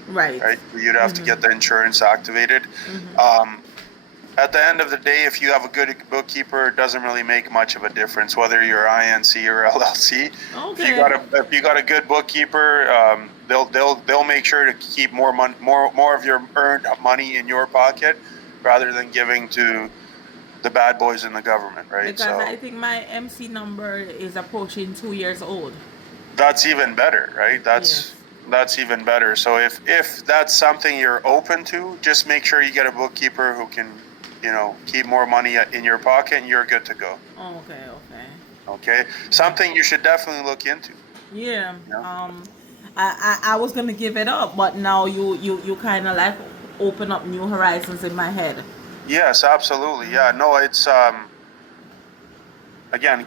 right? Right, you'd have to get the insurance activated. At the end of the day, if you have a good bookkeeper, it doesn't really make much of a difference whether you're INC or LLC. Okay. If you got a good bookkeeper, they'll make sure to keep more of your earned money in your pocket, rather than giving to the bad boys in the government, right? Because I think my MC number is approaching 2 years old. That's even better, right? Yes. That's even better. So if that's something you're open to, just make sure you get a bookkeeper who can, keep more money in your pocket, and you're good to go. Okay. Okay, something you should definitely look into. Yeah. Yeah. I was gonna give it up, but now you kind of like open up new horizons in my head. Yes, absolutely. Yeah, no, it's again,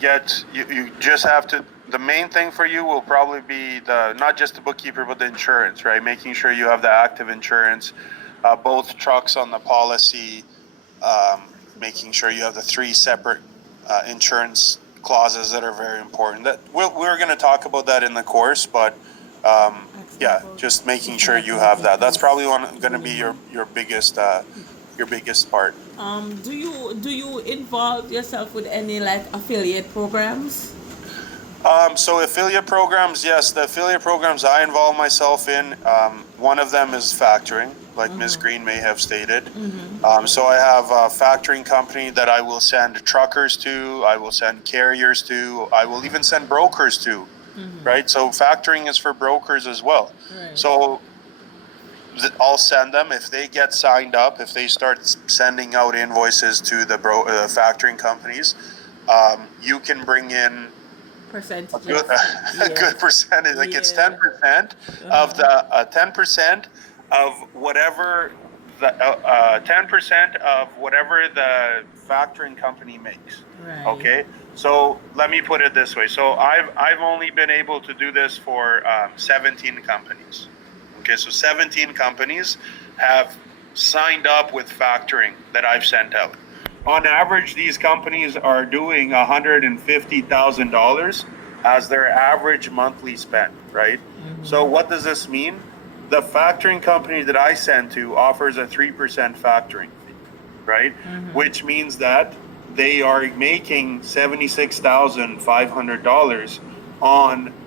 you just have to. The main thing for you will probably be not just the bookkeeper, but the insurance, right? Making sure you have the active insurance, both trucks on the policy, making sure you have the 3 separate insurance clauses that are very important. That we're going to talk about that in the course, but yeah, just making sure you have that. That's probably going to be your biggest part. Do you involve yourself with any like affiliate programs? So affiliate programs, yes, the affiliate programs I involve myself in, one of them is factoring, like Ms. Green may have stated. So I have a factoring company that I will send truckers to, I will send carriers to, I will even send brokers to, right? So factoring is for brokers as well. Right. So I'll send them. If they get signed up, if they start sending out invoices to the factoring companies, you can bring in Percentage. a good percentage. Like it's Yeah. 10% of the 10% of whatever the 10% of whatever the factoring company makes. Right. Okay, so let me put it this way. So I've only been able to do this for 17 companies. Okay, so 17 companies have signed up with factoring that I've sent out. On average, these companies are doing $150,000 as their average monthly spend, right? So what does this mean? The factoring company that I send to offers a 3% factoring fee, right? Which means that they are making $76,500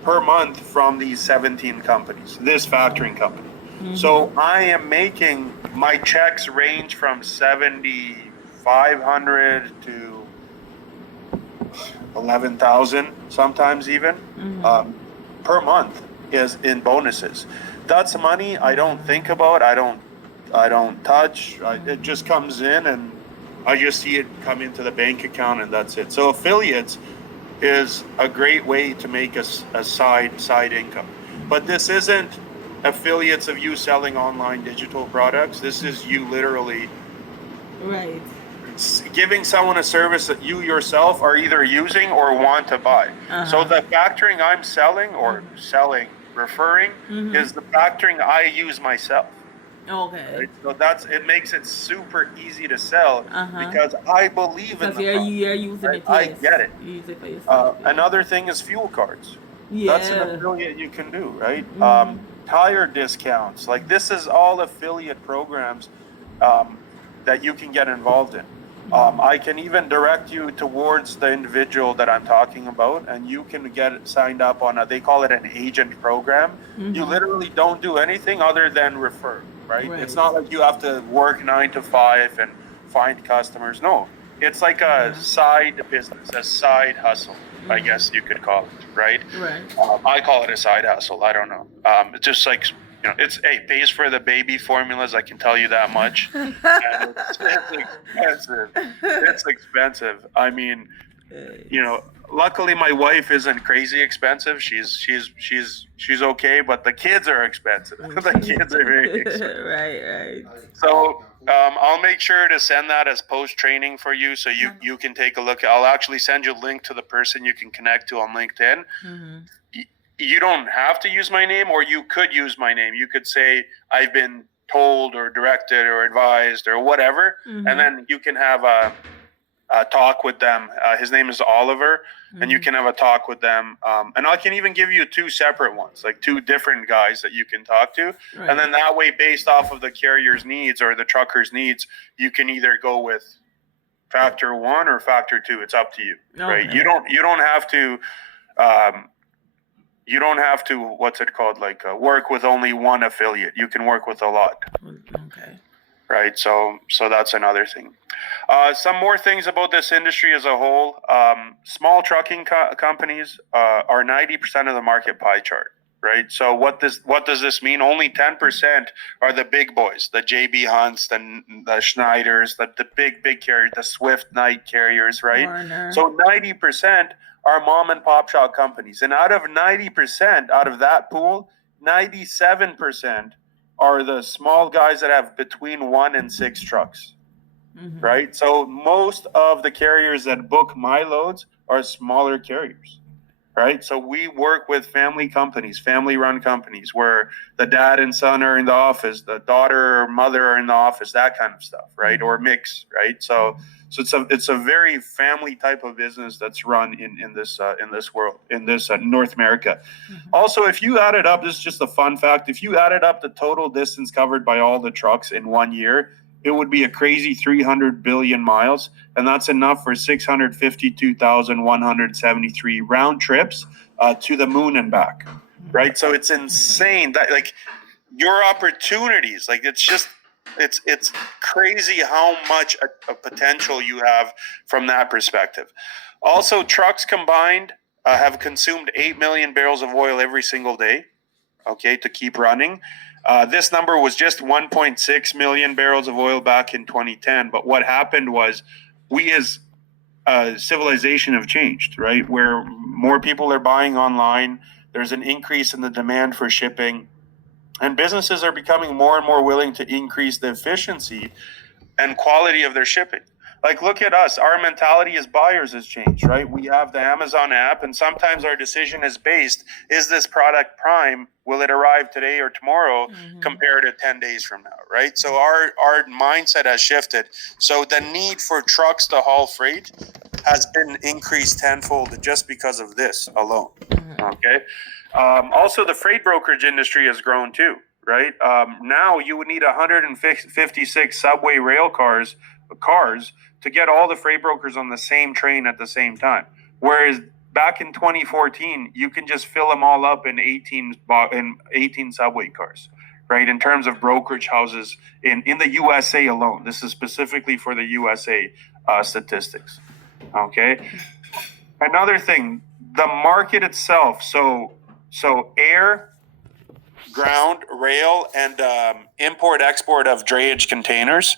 per month from these 17 companies, this factoring company. So I am making, my checks range from 7,500 to 11,000, sometimes even, per month is in bonuses. That's money I don't think about. I don't touch. It just comes in, and I just see it come into the bank account, and that's it. So affiliates is a great way to make a side income. But this isn't affiliates of you selling online digital products. This is you literally Right. giving someone a service that you yourself are either using or want to buy. So the factoring I'm selling or referring is the factoring I use myself. Okay. Right? So it makes it super easy to sell because I believe in Because the you're product, using right? it. I Yes. get it. You use it for yourself. Another thing is fuel cards. Yeah. That's an affiliate you can do, right? Tire discounts. Like this is all affiliate programs that you can get involved in. I can even direct you towards the individual that I'm talking about, and you can get signed up on they call it an agent program. You literally don't do anything other than refer, right? It's not like you have to work 9 to 5 and find customers. No, it's like a side business, a side hustle, I guess you could call it, right? Right. I call it a side hustle. I don't know. It's just like it pays for the baby formulas. I can tell you that much. And it's expensive. It's expensive. I mean, luckily my wife isn't crazy expensive. She's okay, but the kids are expensive. The kids are very expensive. Right. So I'll make sure to send that as post training for you, so you can take a look. I'll actually send you a link to the person you can connect to on LinkedIn. Mm-hmm. You don't have to use my name, or you could use my name. You could say I've been told or directed or advised or whatever, Mm-hmm. and then you can have a talk with them. His name is Oliver, and you can have a talk with them. And I can even give you two separate ones, like two different guys that you can talk to. Right. And then that way, based off of the carrier's needs or the trucker's needs, you can either go with factor 1 or factor 2. It's up to you, right? You don't have to. You don't have to, what's it called, work with only one affiliate. You can work with a lot. Okay. Right. So that's another thing. Some more things about this industry as a whole. Small trucking companies are 90% of the market pie chart. Right. So what does this mean? Only 10% are the big boys, the JB Hunts, the Schneiders, the big carriers, the Swift Knight carriers. Right. Warner. So 90% are mom and pop shop companies, and out of 90%, out of that pool, 97% are the small guys that have between 1 and 6 trucks. Mm-hmm. Right? So most of the carriers that book my loads are smaller carriers. Right? So we work with family companies, family-run companies, where the dad and son are in the office, the daughter or mother are in the office, that kind of stuff, right? Or mix, right? So it's a very family type of business that's run in this world, in this North America. Mm-hmm. Also, if you added up, this is just a fun fact, if you added up the total distance covered by all the trucks in 1 year, it would be a crazy 300 billion miles, and that's enough for 652,173 round trips to the moon and back, right? So it's insane that your opportunities, it's crazy how much a potential you have from that perspective. Also, trucks combined have consumed 8 million barrels of oil every single day, okay, to keep running. This number was just 1.6 million barrels of oil back in 2010. But what happened was we as civilization have changed, right? Where more people are buying online. There's an increase in the demand for shipping. And businesses are becoming more and more willing to increase the efficiency and quality of their shipping. Look at us. Our mentality as buyers has changed, right? We have the Amazon app, and sometimes our decision is based, is this product prime? Will it arrive today or tomorrow, compared to 10 days from now, right? So our mindset has shifted. So the need for trucks to haul freight has been increased tenfold just because of this alone, okay? Also, the freight brokerage industry has grown too, right? Now you would need 156 subway rail cars to get all the freight brokers on the same train at the same time. Whereas back in 2014, you can just fill them all up in 18 subway cars, right? In terms of brokerage houses in the USA alone. This is specifically for the USA statistics, okay? Another thing, the market itself, so air, ground, rail, and import-export of drayage containers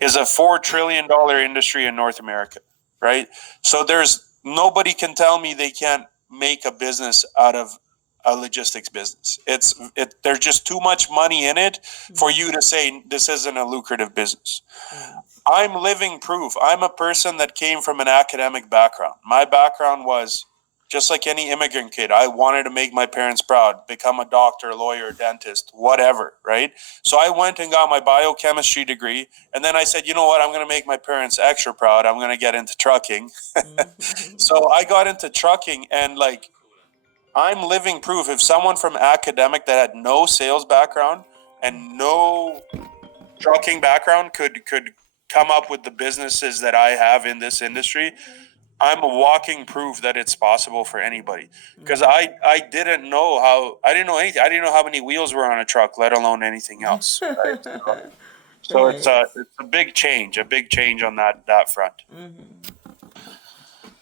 is a $4 trillion industry in North America, right? So nobody can tell me they can't make a business out of a logistics business. There's just too much money in it for you to say this isn't a lucrative business. I'm living proof. I'm a person that came from an academic background. My background was just like any immigrant kid. I wanted to make my parents proud, become a doctor, lawyer, dentist, whatever, right? So I went and got my biochemistry degree, and then I said, you know what, I'm going to make my parents extra proud. I'm going to get into trucking. So I got into trucking, and I'm living proof. If someone from academic that had no sales background and no trucking background could come up with the businesses that I have in this industry, I'm a walking proof that it's possible for anybody. Because I didn't know anything. I didn't know how many wheels were on a truck, let alone anything else. Right? So it's a big change on that front.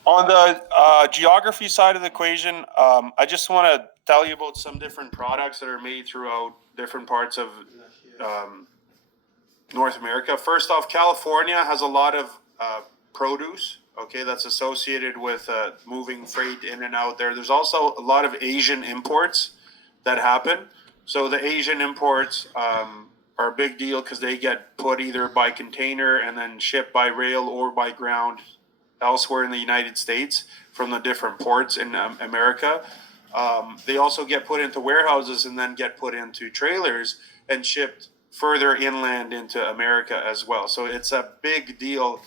On the geography side of the equation, I just want to tell you about some different products that are made throughout different parts of North America. First off, California has a lot of produce, okay, that's associated with moving freight in and out there. There's also a lot of Asian imports that happen. So the Asian imports are a big deal because they get put either by container and then shipped by rail or by ground elsewhere in the United States from the different ports in America. They also get put into warehouses and then get put into trailers and shipped further inland into America as well. So it's a big deal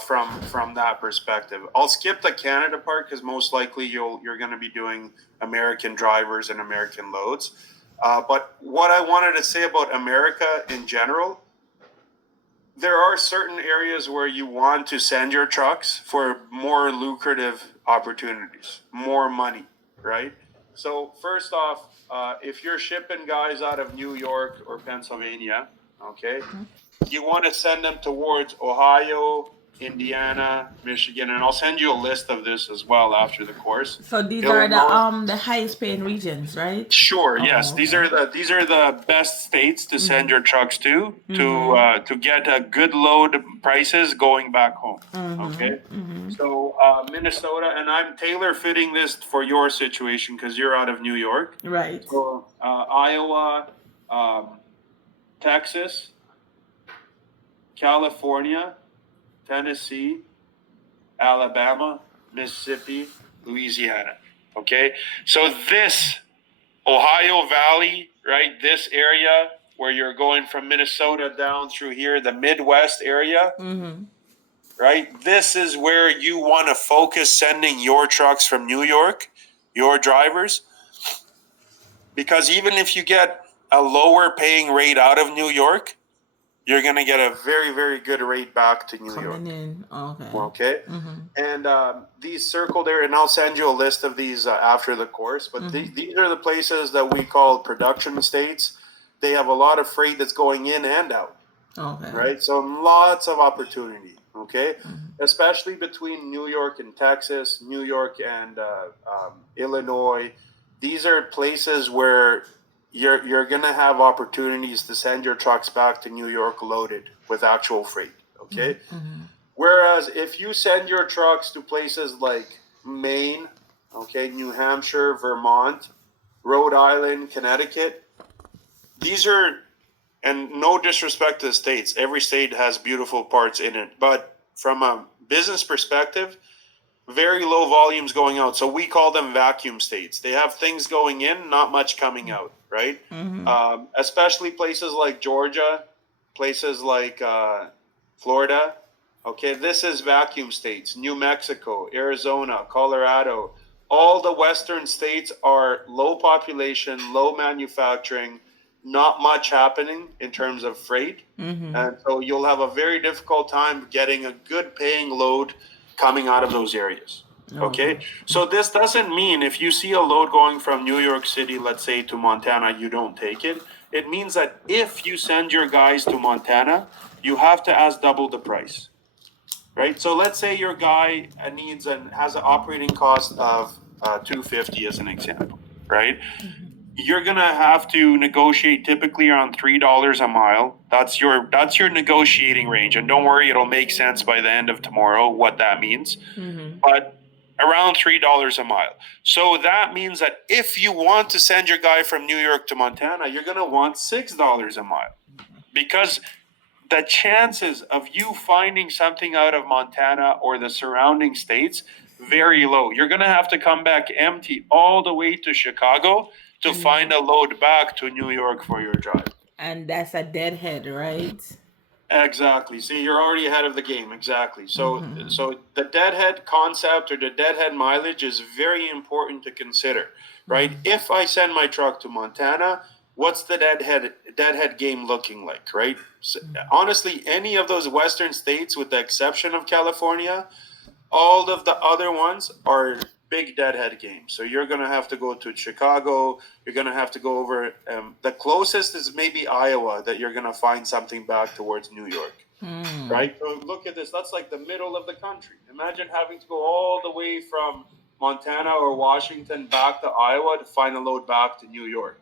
from that perspective. I'll skip the Canada part because most likely you're going to be doing American drivers and American loads. But what I wanted to say about America in general, there are certain areas where you want to send your trucks for more lucrative opportunities, more money, right? So first off, if you're shipping guys out of New York or Pennsylvania, okay, you want to send them towards Ohio, Indiana, Michigan, and I'll send you a list of this as well after the course. So these Illinois. are the highest paying regions, right? Sure. Oh, Yes, okay. these are the best states to send your trucks to get a good load prices going back home. Okay. So Minnesota, and I'm tailor fitting this for your situation because you're out of New York. Right. So Iowa, Texas, California, Tennessee, Alabama, Mississippi, Louisiana. Okay, so this Ohio Valley, right? This area where you're going from Minnesota down through here, the Midwest area, right? This is where you want to focus sending your trucks from New York, your drivers, because even if you get a lower paying rate out of New York, you're going to get a very, very good rate back to New York. In. Okay. Okay. And these circled there, and I'll send you a list of these after the course, but these are the places that we call production states. They have a lot of freight that's going in and out. Okay. Right. So lots of opportunity. Okay. Especially between New York and Texas, New York and Illinois. These are places where you're going to have opportunities to send your trucks back to New York loaded with actual freight, okay? Whereas if you send your trucks to places like Maine, okay, New Hampshire, Vermont, Rhode Island, Connecticut, these are, and no disrespect to the states, every state has beautiful parts in it, but from a business perspective, very low volumes going out. So we call them vacuum states. They have things going in, not much coming out, right? Especially places like Georgia, places like Florida. Okay, this is vacuum states. New Mexico, Arizona, Colorado. All the western states are low population, low manufacturing, not much happening in terms of freight. And so you'll have a very difficult time getting a good paying load coming out of those areas. Okay. So this doesn't mean if you see a load going from New York City, let's say, to Montana, you don't take it. It means that if you send your guys to Montana, you have to ask double the price. Right? So let's say your guy needs and has an operating cost of $250 as an example, right? You're gonna have to negotiate typically around $3 a mile. That's your negotiating range, and don't worry, it'll make sense by the end of tomorrow what that means. But around $3 a mile. So that means that if you want to send your guy from New York to Montana, you're gonna want $6 a mile, because the chances of you finding something out of Montana or the surrounding states very low. You're gonna have to come back empty all the way to Chicago to find a load back to New York for your drive. And that's a deadhead, right? Exactly. See, you're already ahead of the game. Exactly. So the deadhead concept or the deadhead mileage is very important to consider, right? If I send my truck to Montana, what's the deadhead game looking like, right? So, honestly, any of those western states, with the exception of California, all of the other ones are big deadhead games. So you're going to have to go to Chicago. You're going to have to go over. The closest is maybe Iowa that you're going to find something back towards New York. Right? So look at this. That's like the middle of the country. Imagine having to go all the way from Montana or Washington back to Iowa to find a load back to New York.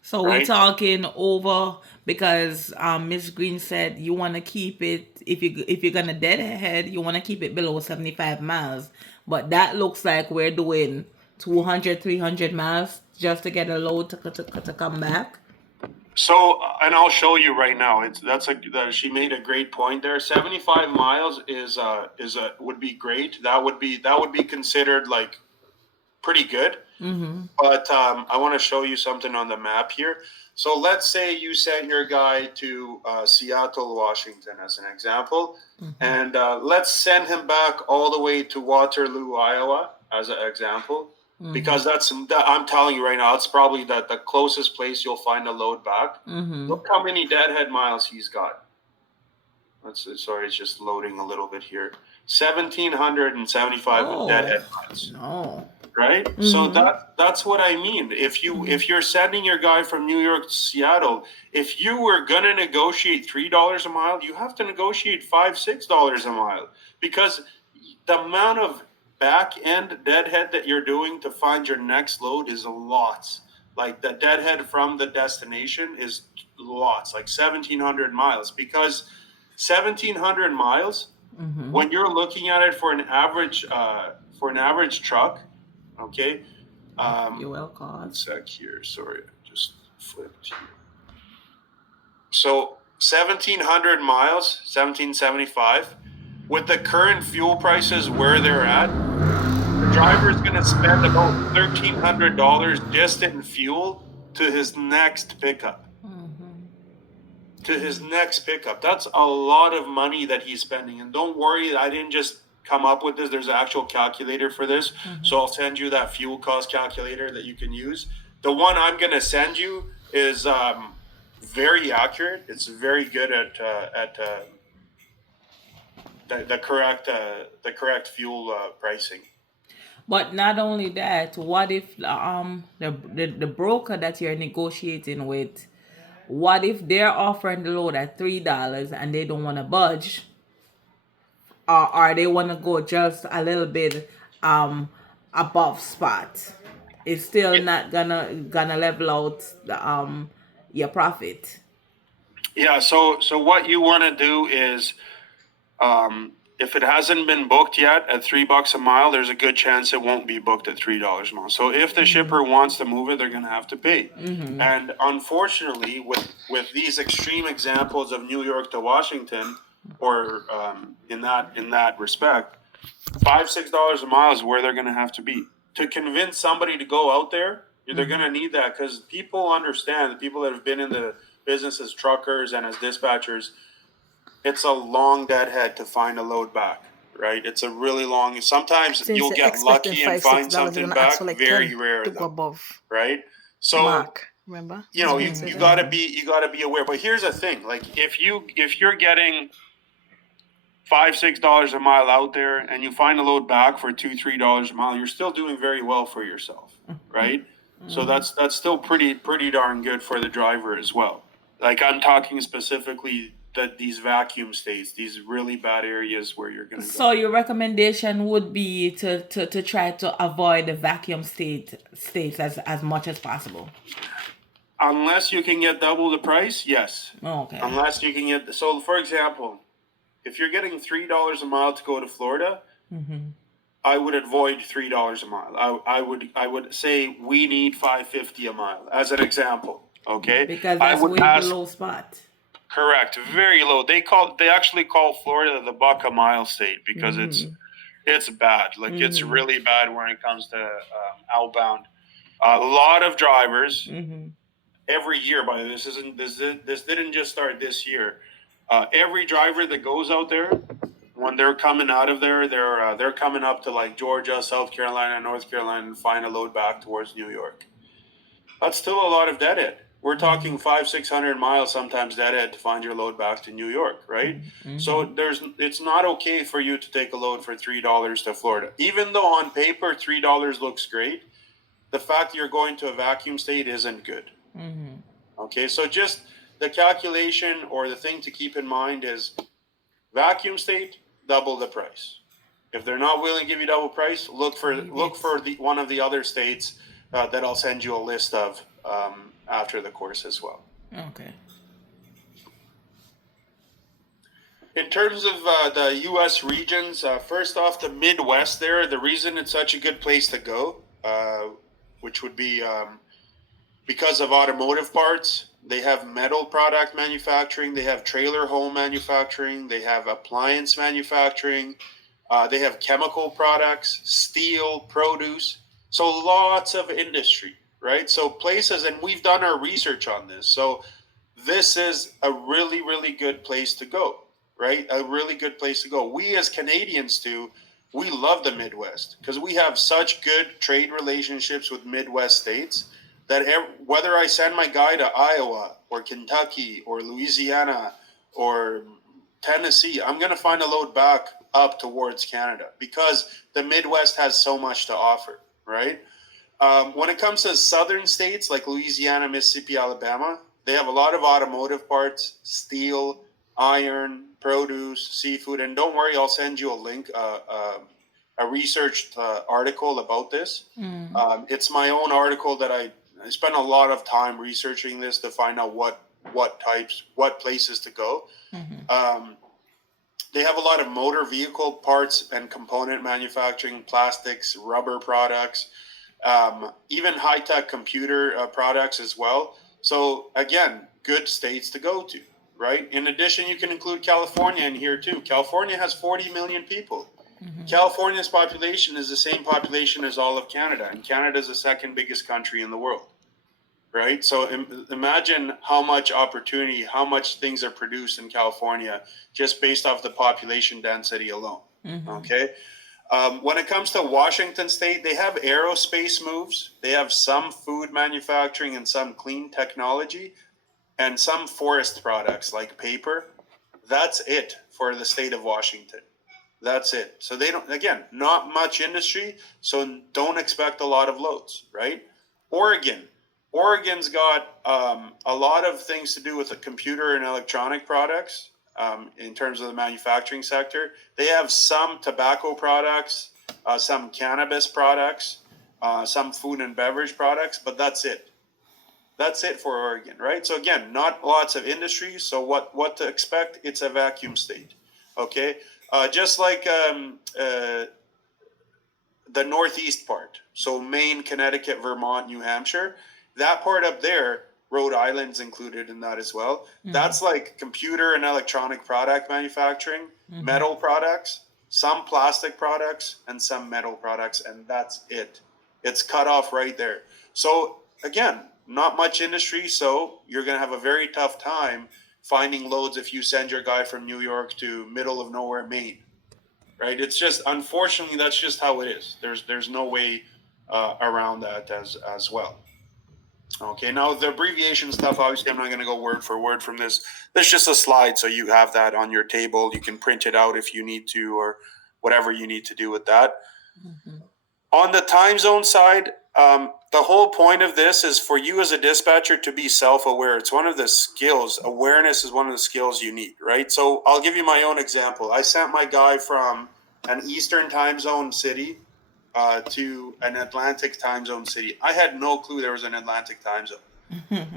So Right? we're talking over because Miss Green said you want to keep it if you're gonna deadhead, you want to keep it below 75 miles. But that looks like we're doing 200, 300 miles just to get a load to come back. So, and I'll show you right now. She made a great point there. 75 miles would be great. That would be considered like pretty good. But I want to show you something on the map here. So let's say you sent your guy to Seattle, Washington, as an example, and let's send him back all the way to Waterloo, Iowa, as an example, because I'm telling you right now, it's probably the closest place you'll find a load back. Look how many deadhead miles he's got. Sorry, it's just loading a little bit here. 1,775 deadhead miles. No. Right? So that's what I mean. If you're sending your guy from New York to Seattle, if you were gonna negotiate $3 a mile, you have to negotiate $5-6 a mile, because the amount of back end deadhead that you're doing to find your next load is a lot. Like the deadhead from the destination is lots, like 1,700 miles, because 1,700 miles, when you're looking at it for an average truck. Okay. You're welcome. One sec here. Sorry, I just flipped here. So 1,700 miles, 1,775. With the current fuel prices where they're at, the driver is going to spend about $1,300 just in fuel to his next pickup. To his next pickup. That's a lot of money that he's spending. And don't worry, I didn't just come up with this. There's an actual calculator for this. So I'll send you that fuel cost calculator that you can use. The one I'm going to send you is very accurate. It's very good at the correct fuel pricing. But not only that, what if the broker that you're negotiating with, what if they're offering the load at $3 and they don't want to budge? Or they want to go just a little bit above spot? It's still not gonna level out the your profit. Yeah. So what you want to do is, if it hasn't been booked yet at $3 a mile, there's a good chance it won't be booked at $3 a mile. So if the shipper wants to move it, they're going to have to pay. And unfortunately, with these extreme examples of New York to Washington, or in that respect, $5-6 a mile is where they're going to have to be to convince somebody to go out there. They're going to need that, because people understand, the people that have been in the business as truckers and as dispatchers, it's a long deadhead to find a load back, right? It's a really long. Sometimes Since you'll you're get lucky expecting and $5-6, find you're something gonna back. ask for like Very 10 rare, to go though, above right? So mark. Remember? you know you gotta be aware. But here's the thing: like if you're getting $5-6 a mile out there and you find a load back for $2-3 a mile, you're still doing very well for yourself, right? So that's still pretty darn good for the driver as well. Like I'm talking specifically that these vacuum states, these really bad areas where you're gonna go. So your recommendation would be to try to avoid the vacuum states as much as possible. Unless you can get double the price, yes. Okay. Unless you can get, so for example, if you're getting $3 a mile to go to Florida, I would avoid $3 a mile. I would say we need $5.50 a mile as an example. Okay. Because that's way below spot. Correct. Very low. They actually call Florida the buck a mile state, because it's bad. Like it's really bad when it comes to outbound. A lot of drivers every year. By this didn't just start this year. Every driver that goes out there, when they're coming out of there, they're coming up to like Georgia, South Carolina, North Carolina, and find a load back towards New York. That's still a lot of deadhead. We're talking 500-600 miles sometimes deadhead to find your load back to New York, right? So it's not okay for you to take a load for $3 to Florida. Even though on paper $3 looks great, the fact you're going to a vacuum state isn't good. Okay, so just the calculation or the thing to keep in mind is vacuum state, double the price. If they're not willing to give you double price, look for one of the other states that I'll send you a list of after the course as well. Okay. In terms of the U.S. regions, first off, the Midwest there, the reason it's such a good place to go, which would be because of automotive parts. They have metal product manufacturing, they have trailer home manufacturing, they have appliance manufacturing, they have chemical products, steel, produce. So lots of industry, right? So places, and we've done our research on this. So this is a really, really good place to go, right? A really good place to go. We as Canadians too, we love the Midwest because we have such good trade relationships with Midwest states that whether I send my guy to Iowa or Kentucky or Louisiana or Tennessee, I'm going to find a load back up towards Canada because the Midwest has so much to offer, right? When it comes to southern states like Louisiana, Mississippi, Alabama, they have a lot of automotive parts, steel, iron, produce, seafood. And don't worry, I'll send you a link, a researched article about this. It's my own article that I spent a lot of time researching this to find out what places to go. They have a lot of motor vehicle parts and component manufacturing, plastics, rubber products, even high-tech computer products as well. So again, good states to go to, right? In addition, you can include California in here too. California has 40 million people. California's population is the same population as all of Canada, and Canada is the second biggest country in the world, right? So imagine how much opportunity, how much things are produced in California just based off the population density alone, okay? When it comes to Washington State, they have aerospace moves. They have some food manufacturing and some clean technology and some forest products like paper. That's it for the state of Washington. That's it. So they don't, again, not much industry, so don't expect a lot of loads, right? Oregon's got a lot of things to do with the computer and electronic products in terms of the manufacturing sector. They have some tobacco products, some cannabis products, some food and beverage products, but that's it. That's it for Oregon, right? So again, not lots of industry. So what to expect? It's a vacuum state, okay? Just like the northeast part, so Maine, Connecticut, Vermont, New Hampshire, that part up there, Rhode Island's included in that as well. That's like computer and electronic product manufacturing, metal products, some plastic products, and some metal products, and that's it. It's cut off right there. So again, not much industry, so you're going to have a very tough time finding loads if you send your guy from New York to middle of nowhere, Maine, right? It's just, unfortunately, that's just how it is. There's no way around that as well. Okay, now the abbreviation stuff, obviously I'm not going to go word for word from this. There's just a slide, so you have that on your table. You can print it out if you need to, or whatever you need to do with that. On the time zone side, the whole point of this is for you as a dispatcher to be self-aware. It's one of the skills. Awareness is one of the skills you need, right? So I'll give you my own example. I sent my guy from an Eastern time zone city to an Atlantic time zone city. I had no clue there was an Atlantic time zone.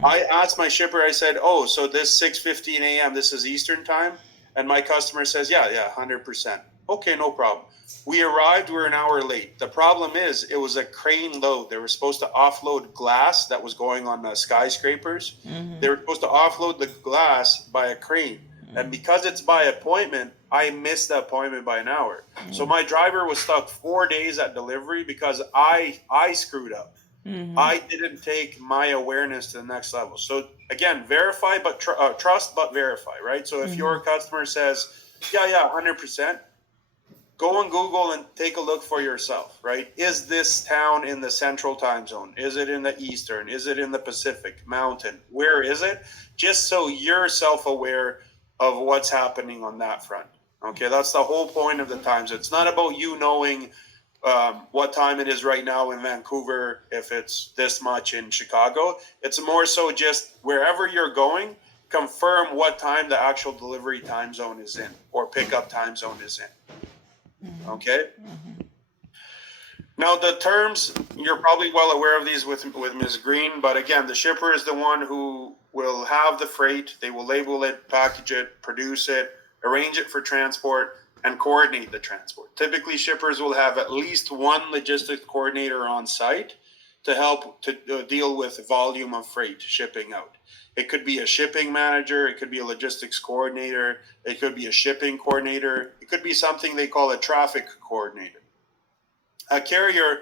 I asked my shipper, I said, oh, so this 6:15 a.m., this is Eastern time? And my customer says, yeah, 100%. Okay, no problem. We arrived, we're an hour late. The problem is it was a crane load. They were supposed to offload glass that was going on skyscrapers. They were supposed to offload the glass by a crane. And because it's by appointment, I missed the appointment by an hour. So my driver was stuck 4 days at delivery because I screwed up. I didn't take my awareness to the next level. So again, verify, but trust, but verify, right? So if your customer says, yeah, 100%, go on Google and take a look for yourself, right? Is this town in the central time zone? Is it in the eastern? Is it in the Pacific Mountain? Where is it? Just so you're self-aware of what's happening on that front. Okay, that's the whole point of the times. It's not about you knowing what time it is right now in Vancouver, if it's this much in Chicago. It's more so just wherever you're going, confirm what time the actual delivery time zone is in or pickup time zone is in. Okay? Now, the terms, you're probably well aware of these with Ms. Green, but again, the shipper is the one who will have the freight. They will label it, package it, produce it, arrange it for transport, and coordinate the transport. Typically, shippers will have at least one logistics coordinator on site to help to deal with volume of freight shipping out. It could be a shipping manager, it could be a logistics coordinator, it could be a shipping coordinator, it could be something they call a traffic coordinator. A carrier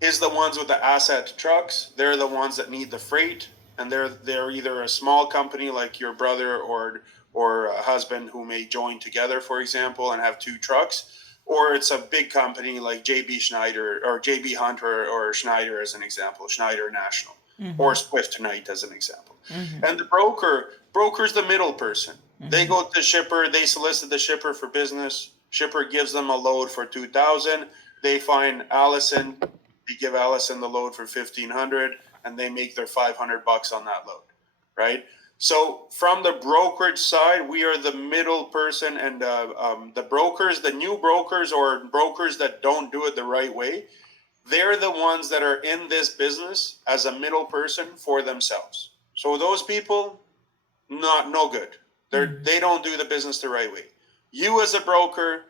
is the ones with the asset trucks. They're the ones that need the freight, and they're either a small company like your brother or a husband who may join together, for example, and have two trucks, or it's a big company like JB Schneider or JB Hunter or Schneider as an example, Schneider National, or Swift Knight as an example. And the broker's the middle person. They go to the shipper, they solicit the shipper for business. Shipper gives them a load for 2,000. They find Allison, they give Allison the load for 1,500, and they make their $500 on that load, right? So from the brokerage side, we are the middle person, and the brokers, the new brokers or brokers that don't do it the right way, they're the ones that are in this business as a middle person for themselves. So those people, no good. They don't do the business the right way. You as a broker,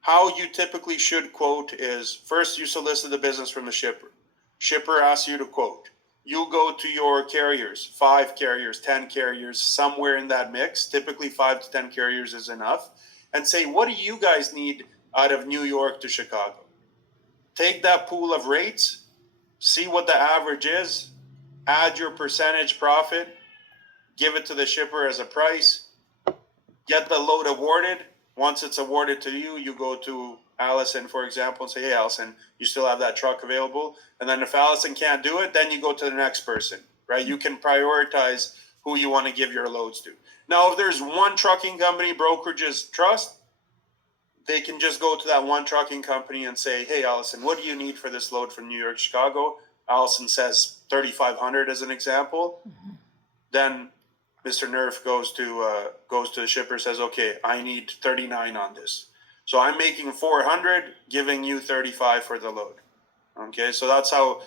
how you typically should quote is first you solicit the business from the shipper. Shipper asks you to quote. You go to your carriers, 5 carriers, 10 carriers, somewhere in that mix. Typically 5 to 10 carriers is enough. And say, what do you guys need out of New York to Chicago? Take that pool of rates, see what the average is, add your percentage profit, give it to the shipper as a price, get the load awarded. Once it's awarded to you, you go to Allison, for example, and say, hey, Allison, you still have that truck available? And then if Allison can't do it, then you go to the next person, right? You can prioritize who you want to give your loads to. Now, if there's one trucking company brokerages trust, they can just go to that one trucking company and say, hey, Allison, what do you need for this load from New York, Chicago? Allison says 3,500 as an example. Then Mr. Nerf goes to the shipper, says, okay, I need 39 on this. So I'm making 400, giving you 35 for the load. Okay, so that's how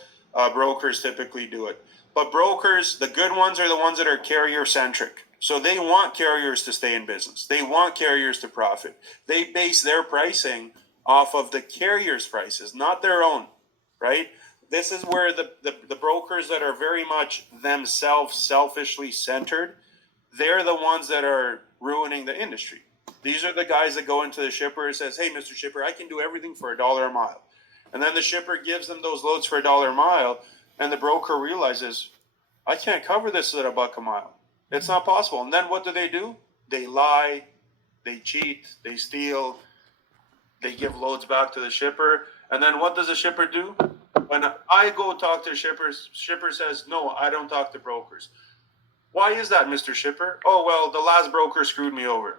brokers typically do it. But brokers, the good ones are the ones that are carrier-centric. So they want carriers to stay in business. They want carriers to profit. They base their pricing off of the carrier's prices, not their own, right? This is where the brokers that are very much themselves selfishly centered, they're the ones that are ruining the industry. These are the guys that go into the shipper and says, hey, Mr. Shipper, I can do everything for $1 a mile. And then the shipper gives them those loads for $1 a mile, and the broker realizes, I can't cover this at $1 a mile. It's not possible. And then what do? They lie, they cheat, they steal, they give loads back to the shipper. And then what does the shipper do? When I go talk to shippers, shipper says, no, I don't talk to brokers. Why is that, Mr. Shipper? Oh, well, the last broker screwed me over.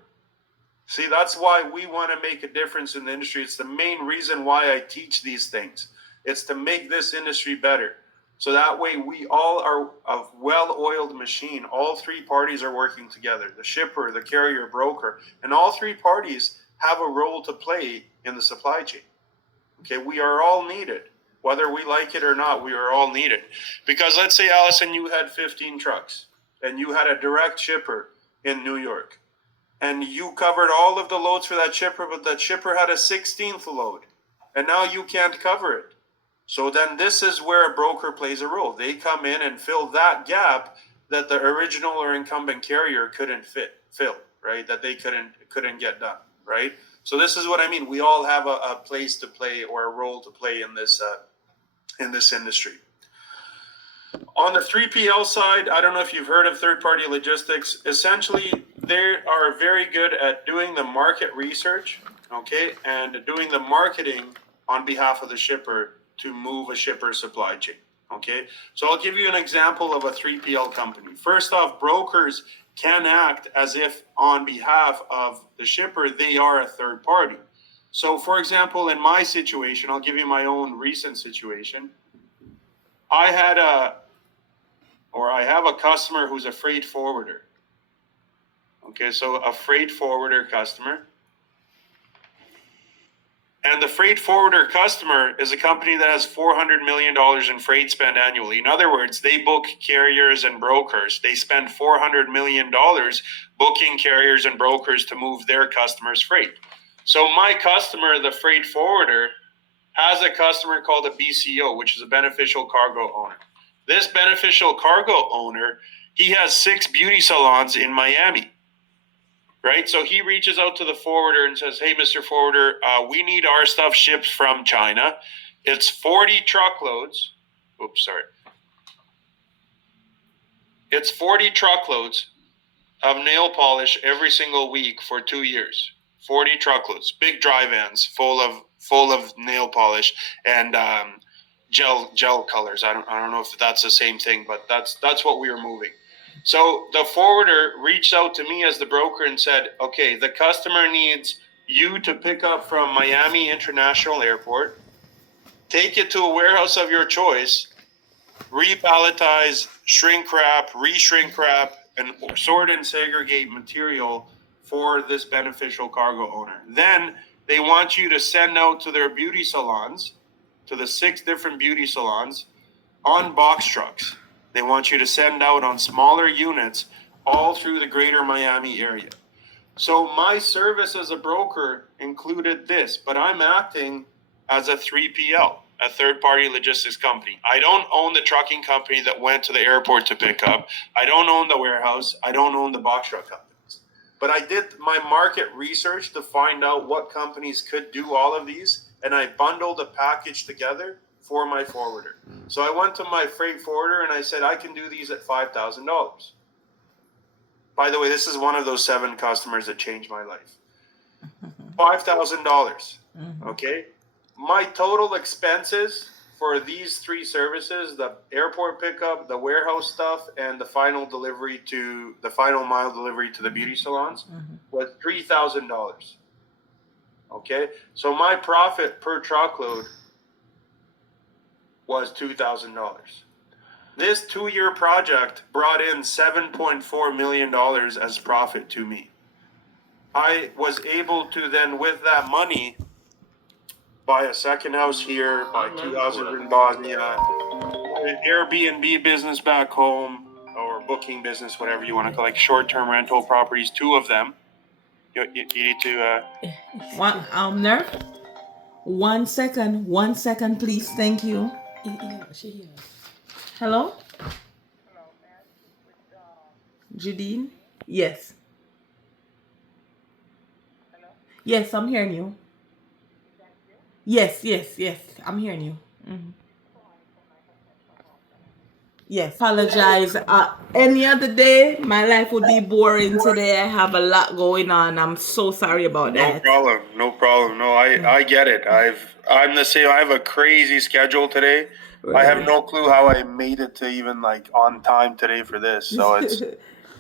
See, that's why we want to make a difference in the industry. It's the main reason why I teach these things. It's to make this industry better. So that way we all are a well-oiled machine. All 3 parties are working together, the shipper, the carrier, broker, and all 3 parties have a role to play in the supply chain. Okay, we are all needed. Whether we like it or not, we are all needed. Because let's say, Allison, you had 15 trucks and you had a direct shipper in New York. And you covered all of the loads for that shipper, but that shipper had a 16th load. And now you can't cover it. So then this is where a broker plays a role. They come in and fill that gap that the original or incumbent carrier couldn't fill, right? That they couldn't get done, right? So this is what I mean. We all have a place to play or a role to play in this industry. On the 3PL side, I don't know if you've heard of third-party logistics. Essentially, they are very good at doing the market research okay, and doing the marketing on behalf of the shipper to move a shipper supply chain. Okay, so I'll give you an example of a 3PL company. First off, brokers can act as if on behalf of the shipper, they are a third party. So for example, in my situation, I'll give you my own recent situation. I have a customer who's a freight forwarder. Okay, so a freight forwarder customer. And the freight forwarder customer is a company that has $400 million in freight spend annually. In other words, they book carriers and brokers. They spend $400 million booking carriers and brokers to move their customers' freight. So my customer, the freight forwarder, has a customer called a BCO, which is a beneficial cargo owner. This beneficial cargo owner, he has 6 beauty salons in Miami. Right, so he reaches out to the forwarder and says, "Hey, Mr. Forwarder, we need our stuff shipped from China. It's 40 truckloads. It's 40 truckloads of nail polish every single week for 2 years. 40 truckloads, big dry vans full of nail polish and gel colors. I don't know if that's the same thing, but that's what we were moving." So the forwarder reached out to me as the broker and said, "Okay, the customer needs you to pick up from Miami International Airport, take it to a warehouse of your choice, repalletize, shrink wrap, re-shrink wrap, and sort and segregate material for this beneficial cargo owner. Then they want you to send out to their beauty salons, to the 6 different beauty salons, on box trucks. They want you to send out on smaller units all through the greater Miami area." So my service as a broker included this, but I'm acting as a 3PL, a third-party logistics company. I don't own the trucking company that went to the airport to pick up. I don't own the warehouse. I don't own the box truck companies. But I did my market research to find out what companies could do all of these, and I bundled a package together for my forwarder. So I went to my freight forwarder and I said, "I can do these at $5,000. By the way, this is one of those 7 customers that changed my life. $5,000. Okay. My total expenses for these 3 services, the airport pickup, the warehouse stuff, and the final mile delivery to the beauty salons was $3,000. Okay. So my profit per truckload was $2,000. This 2-year project brought in $7.4 million as profit to me. I was able to then, with that money, buy a second house here, buy 2 houses in Bosnia, an Airbnb business back home, or booking business, whatever you want to call it, like short-term rental properties, 2 of them. You need to... Nerf? 1 second. 1 second, please. Thank you. Hello? Judine? Yes. Yes, I'm hearing you. Yes. I'm hearing you. Yes. Apologize. Any other day, my life would be boring. Today, I have a lot going on. I'm so sorry about that. No problem. No, I get it. I'm the same. I have a crazy schedule today. I have no clue how I made it to even on time today for this. So it's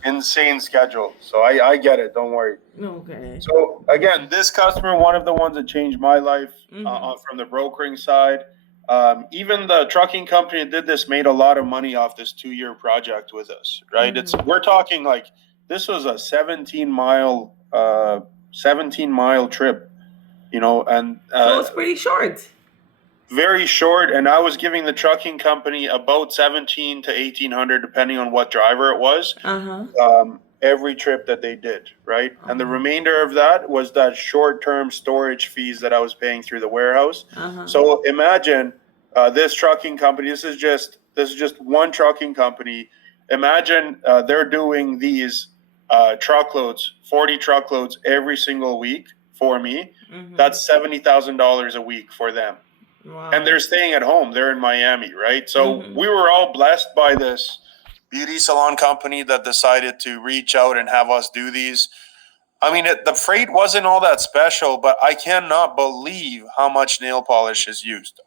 insane schedule. So I get it. Don't worry. Okay. So again, this customer, one of the ones that changed my life from the brokering side. Even the trucking company that did this made a lot of money off this 2-year project with us, right? We're talking this was a 17-mile trip, and so it's pretty short. Very short, and I was giving the trucking company about $1,700 to $1,800, depending on what driver it was, every trip that they did, right? And the remainder of that was that short-term storage fees that I was paying through the warehouse. So imagine this trucking company. This is just one trucking company. Imagine they're doing these truckloads, 40 truckloads every single week for me. That's $70,000 a week for them. Wow. And they're staying at home. They're in Miami, right? So we were all blessed by this beauty salon company that decided to reach out and have us do these. I mean, the freight wasn't all that special, but I cannot believe how much nail polish is used.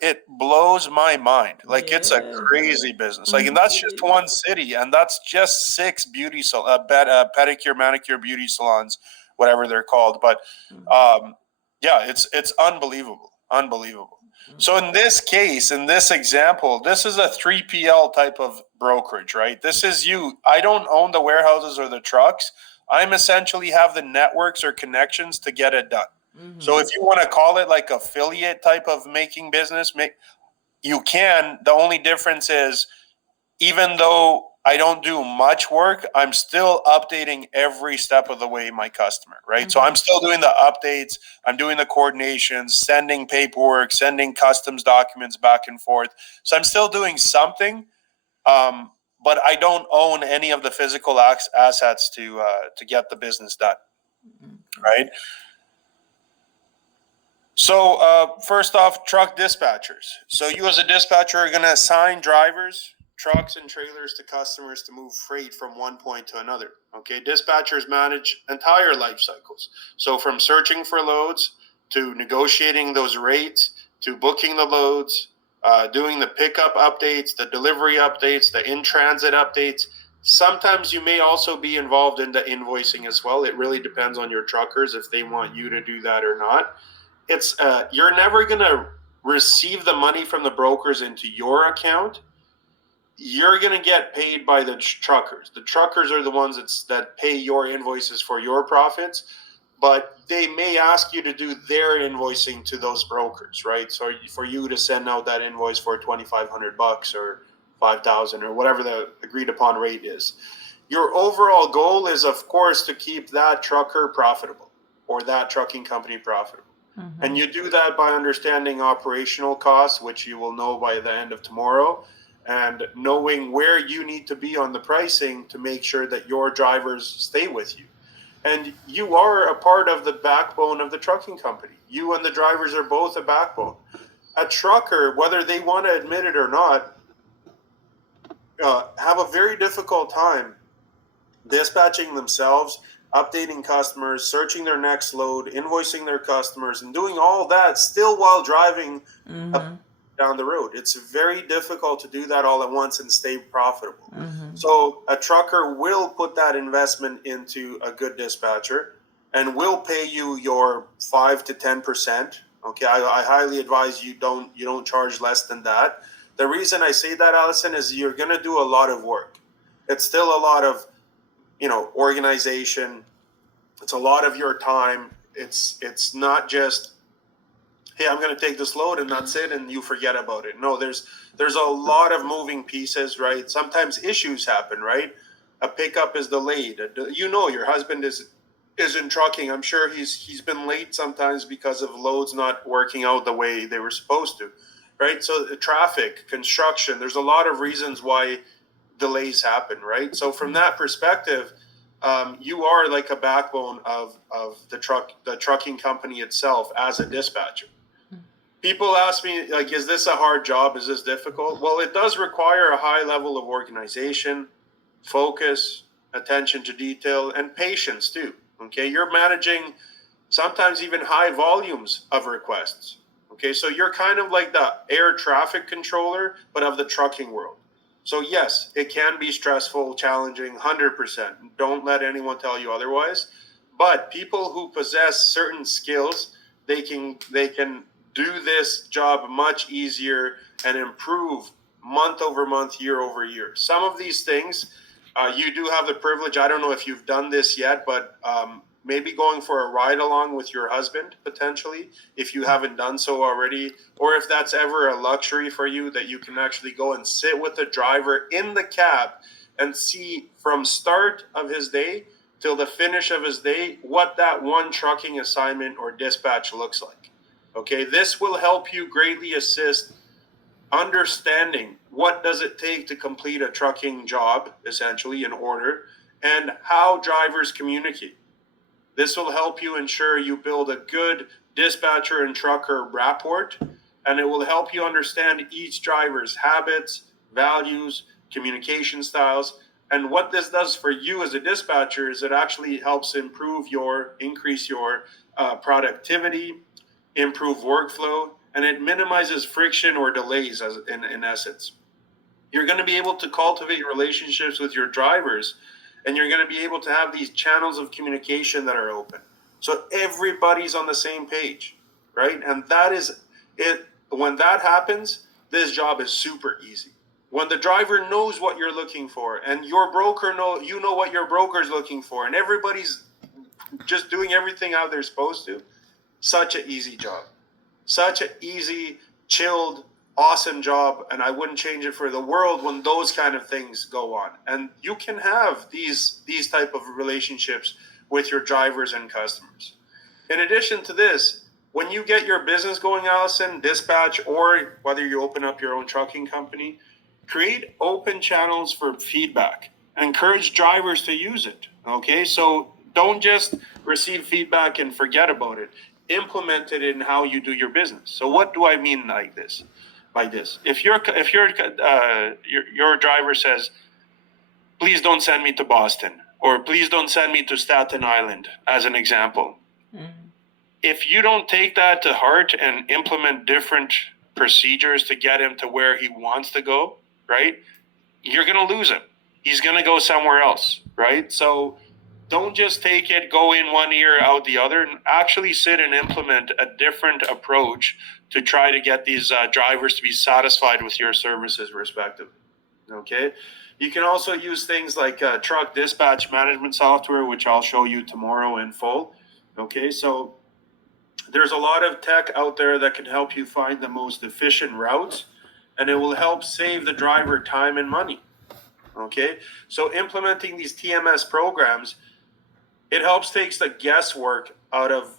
It blows my mind. Like, it's a Yeah. crazy business. Like, and that's It just is. one city, and that's just 6 pedicure, manicure, beauty salons, whatever they're called. But um, yeah, it's unbelievable, unbelievable. So in this case, in this example, this is a 3PL type of brokerage, right? This is you. I don't own the warehouses or the trucks. I'm essentially have the networks or connections to get it done. So if you want to call it like affiliate type of making business, you can. The only difference is, even though I don't do much work, I'm still updating every step of the way my customer, right? So I'm still doing the updates, I'm doing the coordinations, sending paperwork, sending customs documents back and forth. So I'm still doing something, but I don't own any of the physical assets to get the business done, right? So first off, truck dispatchers. So you as a dispatcher are going to assign drivers, trucks, and trailers to customers to move freight from one point to another. Okay, dispatchers manage entire life cycles. So from searching for loads to negotiating those rates to booking the loads, doing the pickup updates, the delivery updates, the in-transit updates. Sometimes you may also be involved in the invoicing as well. It really depends on your truckers if they want you to do that or not. It's you're never going to receive the money from the brokers into your account. You're going to get paid by the truckers. The truckers are the ones that pay your invoices for your profits, but they may ask you to do their invoicing to those brokers, right? So for you to send out that invoice for $2,500 or 5,000 or whatever the agreed upon rate is. Your overall goal is, of course, to keep that trucker profitable or that trucking company profitable. And you do that by understanding operational costs, which you will know by the end of tomorrow, and knowing where you need to be on the pricing to make sure that your drivers stay with you. And you are a part of the backbone of the trucking company. You and the drivers are both a backbone. A trucker, whether they want to admit it or not, have a very difficult time dispatching themselves, updating customers, searching their next load, invoicing their customers, and doing all that still while driving up down the road. It's very difficult to do that all at once and stay profitable. So a trucker will put that investment into a good dispatcher and will pay you your 5 to 10%. Okay, I highly advise you don't charge less than that. The reason I say that, Allison, is you're going to do a lot of work. It's still a lot of organization. It's a lot of your time. It's not just, hey, I'm going to take this load and that's it, and you forget about it. No, there's a lot of moving pieces, right? Sometimes issues happen, right? A pickup is delayed. Your husband is in trucking. I'm sure he's been late sometimes because of loads not working out the way they were supposed to, right? So the traffic, construction, there's a lot of reasons why delays happen, right? So from that perspective, you are like a backbone of the trucking company itself as a dispatcher. People ask me, like, is this a hard job? Is this difficult? Well, it does require a high level of organization, focus, attention to detail, and patience too. Okay, you're managing sometimes even high volumes of requests. Okay, so you're kind of like the air traffic controller, but of the trucking world. So yes, it can be stressful, challenging, 100%. Don't let anyone tell you otherwise. But people who possess certain skills, they can do this job much easier and improve month over month, year over year. Some of these things, you do have the privilege. I don't know if you've done this yet, but maybe going for a ride along with your husband, potentially, if you haven't done so already, or if that's ever a luxury for you, that you can actually go and sit with the driver in the cab and see from start of his day till the finish of his day what that one trucking assignment or dispatch looks like. Okay, this will help you greatly assist understanding what does it take to complete a trucking job, essentially, in order, and how drivers communicate. This will help you ensure you build a good dispatcher and trucker rapport, and it will help you understand each driver's habits, values, communication styles, And what this does for you as a dispatcher is it actually helps increase your productivity, improve workflow, and it minimizes friction or delays in essence. You're going to be able to cultivate relationships with your drivers, and you're going to be able to have these channels of communication that are open. So everybody's on the same page, right? And that is it. When that happens, this job is super easy. When the driver knows what you're looking for, and your broker you know what your broker's looking for, and everybody's just doing everything how they're supposed to, such an easy job. Such an easy, chilled, awesome job, and I wouldn't change it for the world when those kind of things go on. And you can have these type of relationships with your drivers and customers. In addition to this, when you get your business going, Allison, dispatch, or whether you open up your own trucking company, create open channels for feedback. Encourage drivers to use it. Okay, so don't just receive feedback and forget about it. Implement it in how you do your business. So what do I mean like this? By this, if your driver says, "Please don't send me to Boston," or "Please don't send me to Staten Island," as an example, if you don't take that to heart and implement different procedures to get him to where he wants to go, right? You're gonna lose him. He's gonna go somewhere else, right? So don't just take it, go in one ear, out the other, and actually sit and implement a different approach to try to get these drivers to be satisfied with your services respectively. Okay? You can also use things like truck dispatch management software, which I'll show you tomorrow in full. Okay, so there's a lot of tech out there that can help you find the most efficient routes, and it will help save the driver time and money. Okay, so implementing these TMS programs, it helps takes the guesswork out of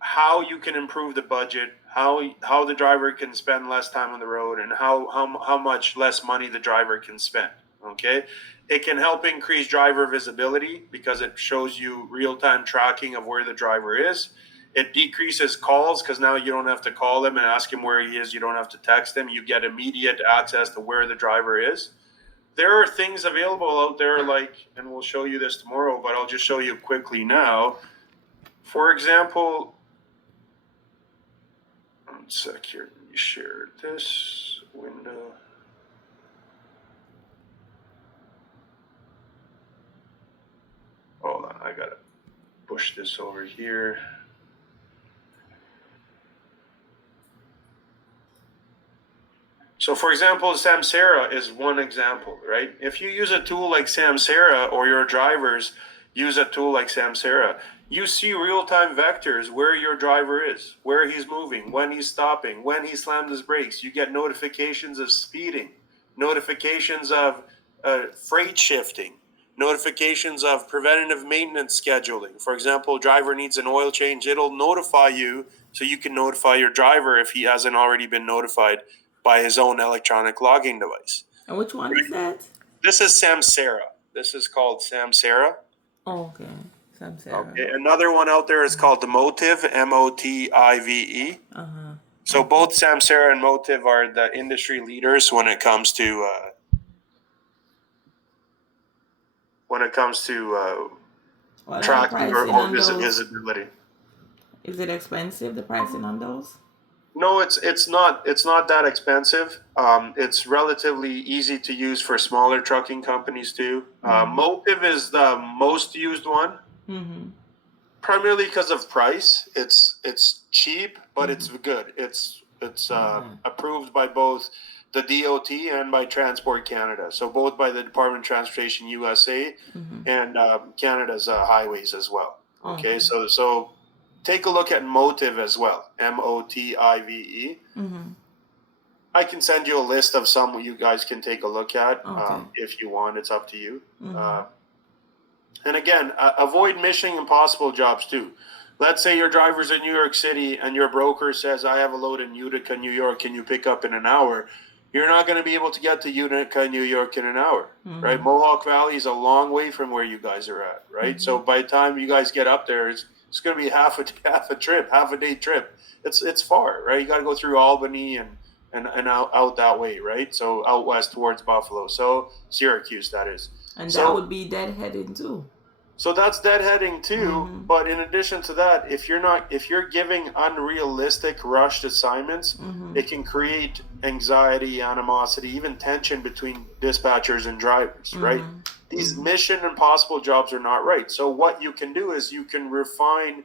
how you can improve the budget, how the driver can spend less time on the road, and how much less money the driver can spend. Okay, it can help increase driver visibility because it shows you real-time tracking of where the driver is. It decreases calls because now you don't have to call him and ask him where he is. You don't have to text him. You get immediate access to where the driver is. There are things available out there and we'll show you this tomorrow, but I'll just show you quickly now. For example, one sec here, let me share this window. Hold on, I gotta push this over here. So for example, Samsara is one example, right? If you use a tool like Samsara, or your drivers use a tool like Samsara, you see real-time vectors where your driver is, where he's moving, when he's stopping, when he slammed his brakes. You get notifications of speeding, notifications of freight shifting, notifications of preventative maintenance scheduling. For example, driver needs an oil change. It'll notify you so you can notify your driver if he hasn't already been notified by his own electronic logging device. And which one is that? This is Samsara. This is called Samsara. Oh, okay. Samsara. Okay. Another one out there is called the Motive, Motive. So both Samsara and Motive are the industry leaders when it comes to tracking or visibility. Is it expensive, the pricing on those? No, it's not that expensive. It's relatively easy to use for smaller trucking companies too. Motive is the most used one, primarily because of price. It's cheap, but it's good. It's approved by both the DOT and by Transport Canada. So both by the Department of Transportation USA and Canada's highways as well. Okay, so take a look at Motive as well, Motive. I can send you a list of some you guys can take a look at if you want. It's up to you. And again, avoid Mission Impossible jobs too. Let's say your driver's in New York City and your broker says, "I have a load in Utica, New York. Can you pick up in an hour?" You're not going to be able to get to Utica, New York in an hour, right? Mohawk Valley is a long way from where you guys are at, right? So by the time you guys get up there, it's going to be half a day trip. It's far, right? You got to go through Albany and and out that way, right? So out west towards Buffalo. So Syracuse, that is. And that So would be deadheading too. so that's deadheading too. Mm-hmm. But in addition to that, if you're giving unrealistic rushed assignments, Mm-hmm. it can create anxiety, animosity, even tension between dispatchers and drivers, right? Mm-hmm. These mission impossible jobs are not right. So what you can do is you can refine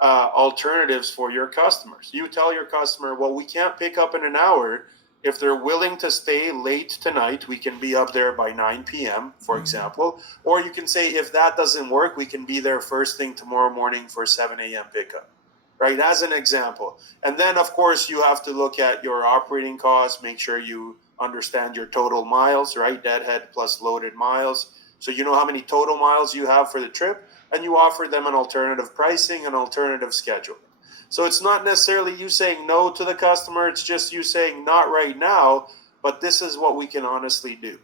alternatives for your customers. You tell your customer, well, we can't pick up in an hour. If they're willing to stay late tonight, we can be up there by 9 p.m., for example. Or you can say, if that doesn't work, we can be there first thing tomorrow morning for 7 a.m. pickup, right? As an example. And then, of course, you have to look at your operating costs, make sure you understand your total miles, right? Deadhead plus loaded miles. So you know how many total miles you have for the trip, and you offer them an alternative pricing, an alternative schedule. So it's not necessarily you saying no to the customer, it's just you saying not right now, but this is what we can honestly do.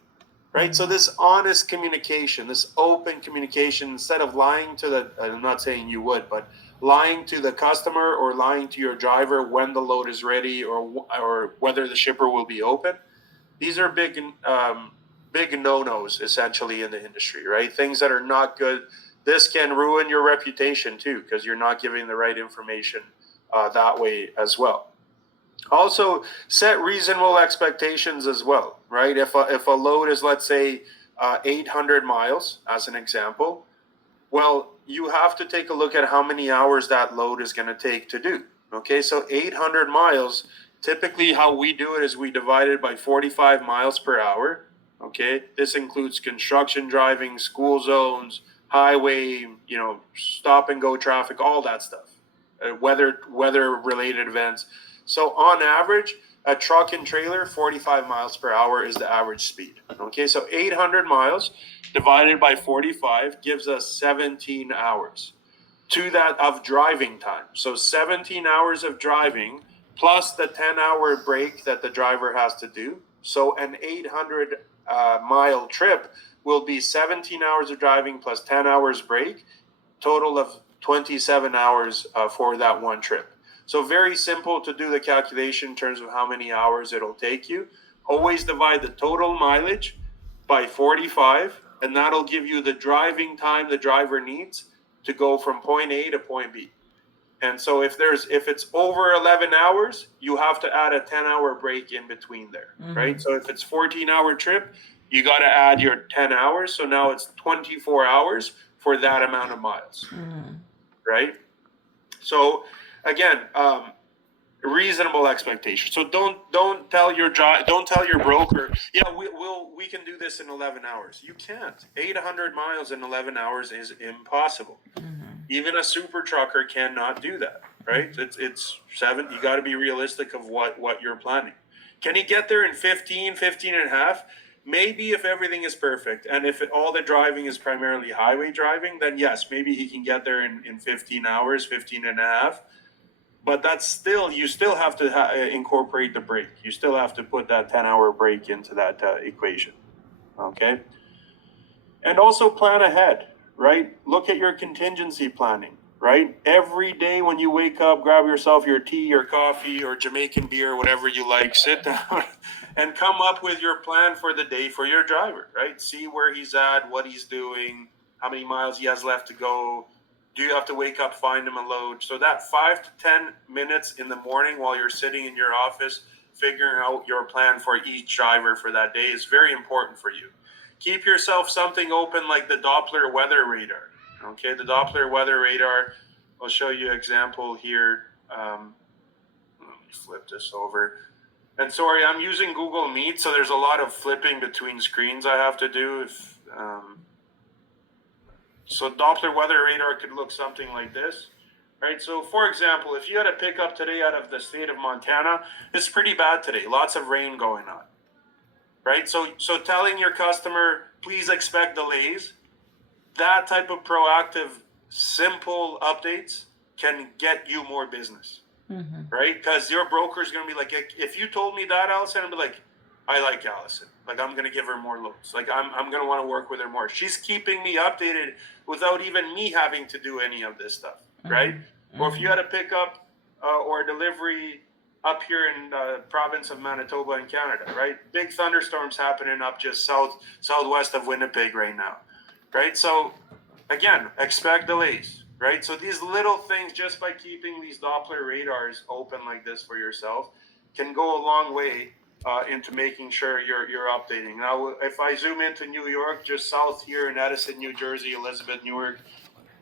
Right? So this honest communication, this open communication, instead of lying to the, I'm not saying you would, but lying to the customer or lying to your driver when the load is ready or whether the shipper will be open. These are big no-nos essentially in the industry, right? Things that are not good. This can ruin your reputation too, because you're not giving the right information that way as well. Also, set reasonable expectations as well, right? If a load is, let's say, 800 miles, as an example, well, you have to take a look at how many hours that load is going to take to do. Okay, so 800 miles, typically how we do it is we divide it by 45 miles per hour. Okay, this includes construction driving, school zones, highway, stop and go traffic, all that stuff, weather related events. So on average, a truck and trailer, 45 miles per hour is the average speed. Okay, so 800 miles divided by 45 gives us 17 hours to that of driving time. So 17 hours of driving plus the 10-hour break that the driver has to do. So an 800 mile trip will be 17 hours of driving plus 10 hours break, total of 27 hours for that one trip. So very simple to do the calculation in terms of how many hours it'll take you. Always divide the total mileage by 45, and that'll give you the driving time the driver needs to go from point A to point B. And so if it's over 11 hours, you have to add a 10-hour break in between there, right? So if it's 14-hour trip, you got to add your 10 hours. So now it's 24 hours for that amount of miles, right? So again, reasonable expectation. So don't tell your broker, yeah, we can do this in 11 hours. You can't. 800 miles in 11 hours is impossible. Even a super trucker cannot do that, right? It's 7. You got to be realistic of what you're planning. Can he get there in 15 and a half? Maybe if everything is perfect, and if all the driving is primarily highway driving, then yes, maybe he can get there in 15 hours, 15 and a half. But you still have to incorporate the break. You still have to put that 10-hour break into that equation, okay? And also plan ahead, right? Look at your contingency planning, right? Every day when you wake up, grab yourself your tea, your coffee, or Jamaican beer, whatever you like, sit down and come up with your plan for the day for your driver, right? See where he's at, what he's doing, how many miles he has left to go. Do you have to wake up, find him a load? So that 5 to 10 minutes in the morning while you're sitting in your office, figuring out your plan for each driver for that day is very important for you. Keep yourself something open like the Doppler weather radar. Okay, the Doppler weather radar, I'll show you an example here. Let me flip this over. And sorry, I'm using Google Meet, so there's a lot of flipping between screens I have to do. So Doppler weather radar could look something like this, right? So for example, if you had a pickup today out of the state of Montana, it's pretty bad today. Lots of rain going on, right? So telling your customer, please expect delays, that type of proactive, simple updates can get you more business, right? Because your broker is going to be like, if you told me that, Allison, I'd be like, I like Allison. Like, I'm going to give her more loads. Like, I'm going to want to work with her more. She's keeping me updated without even me having to do any of this stuff, right? Or if you had a pickup or a delivery up here in the province of Manitoba in Canada, right? Big thunderstorms happening up just southwest of Winnipeg right now, right? So again, expect delays, right? So these little things, just by keeping these Doppler radars open like this for yourself, can go a long way into making sure you're updating. Now, if I zoom into New York, just south here in Edison, New Jersey, Elizabeth, Newark,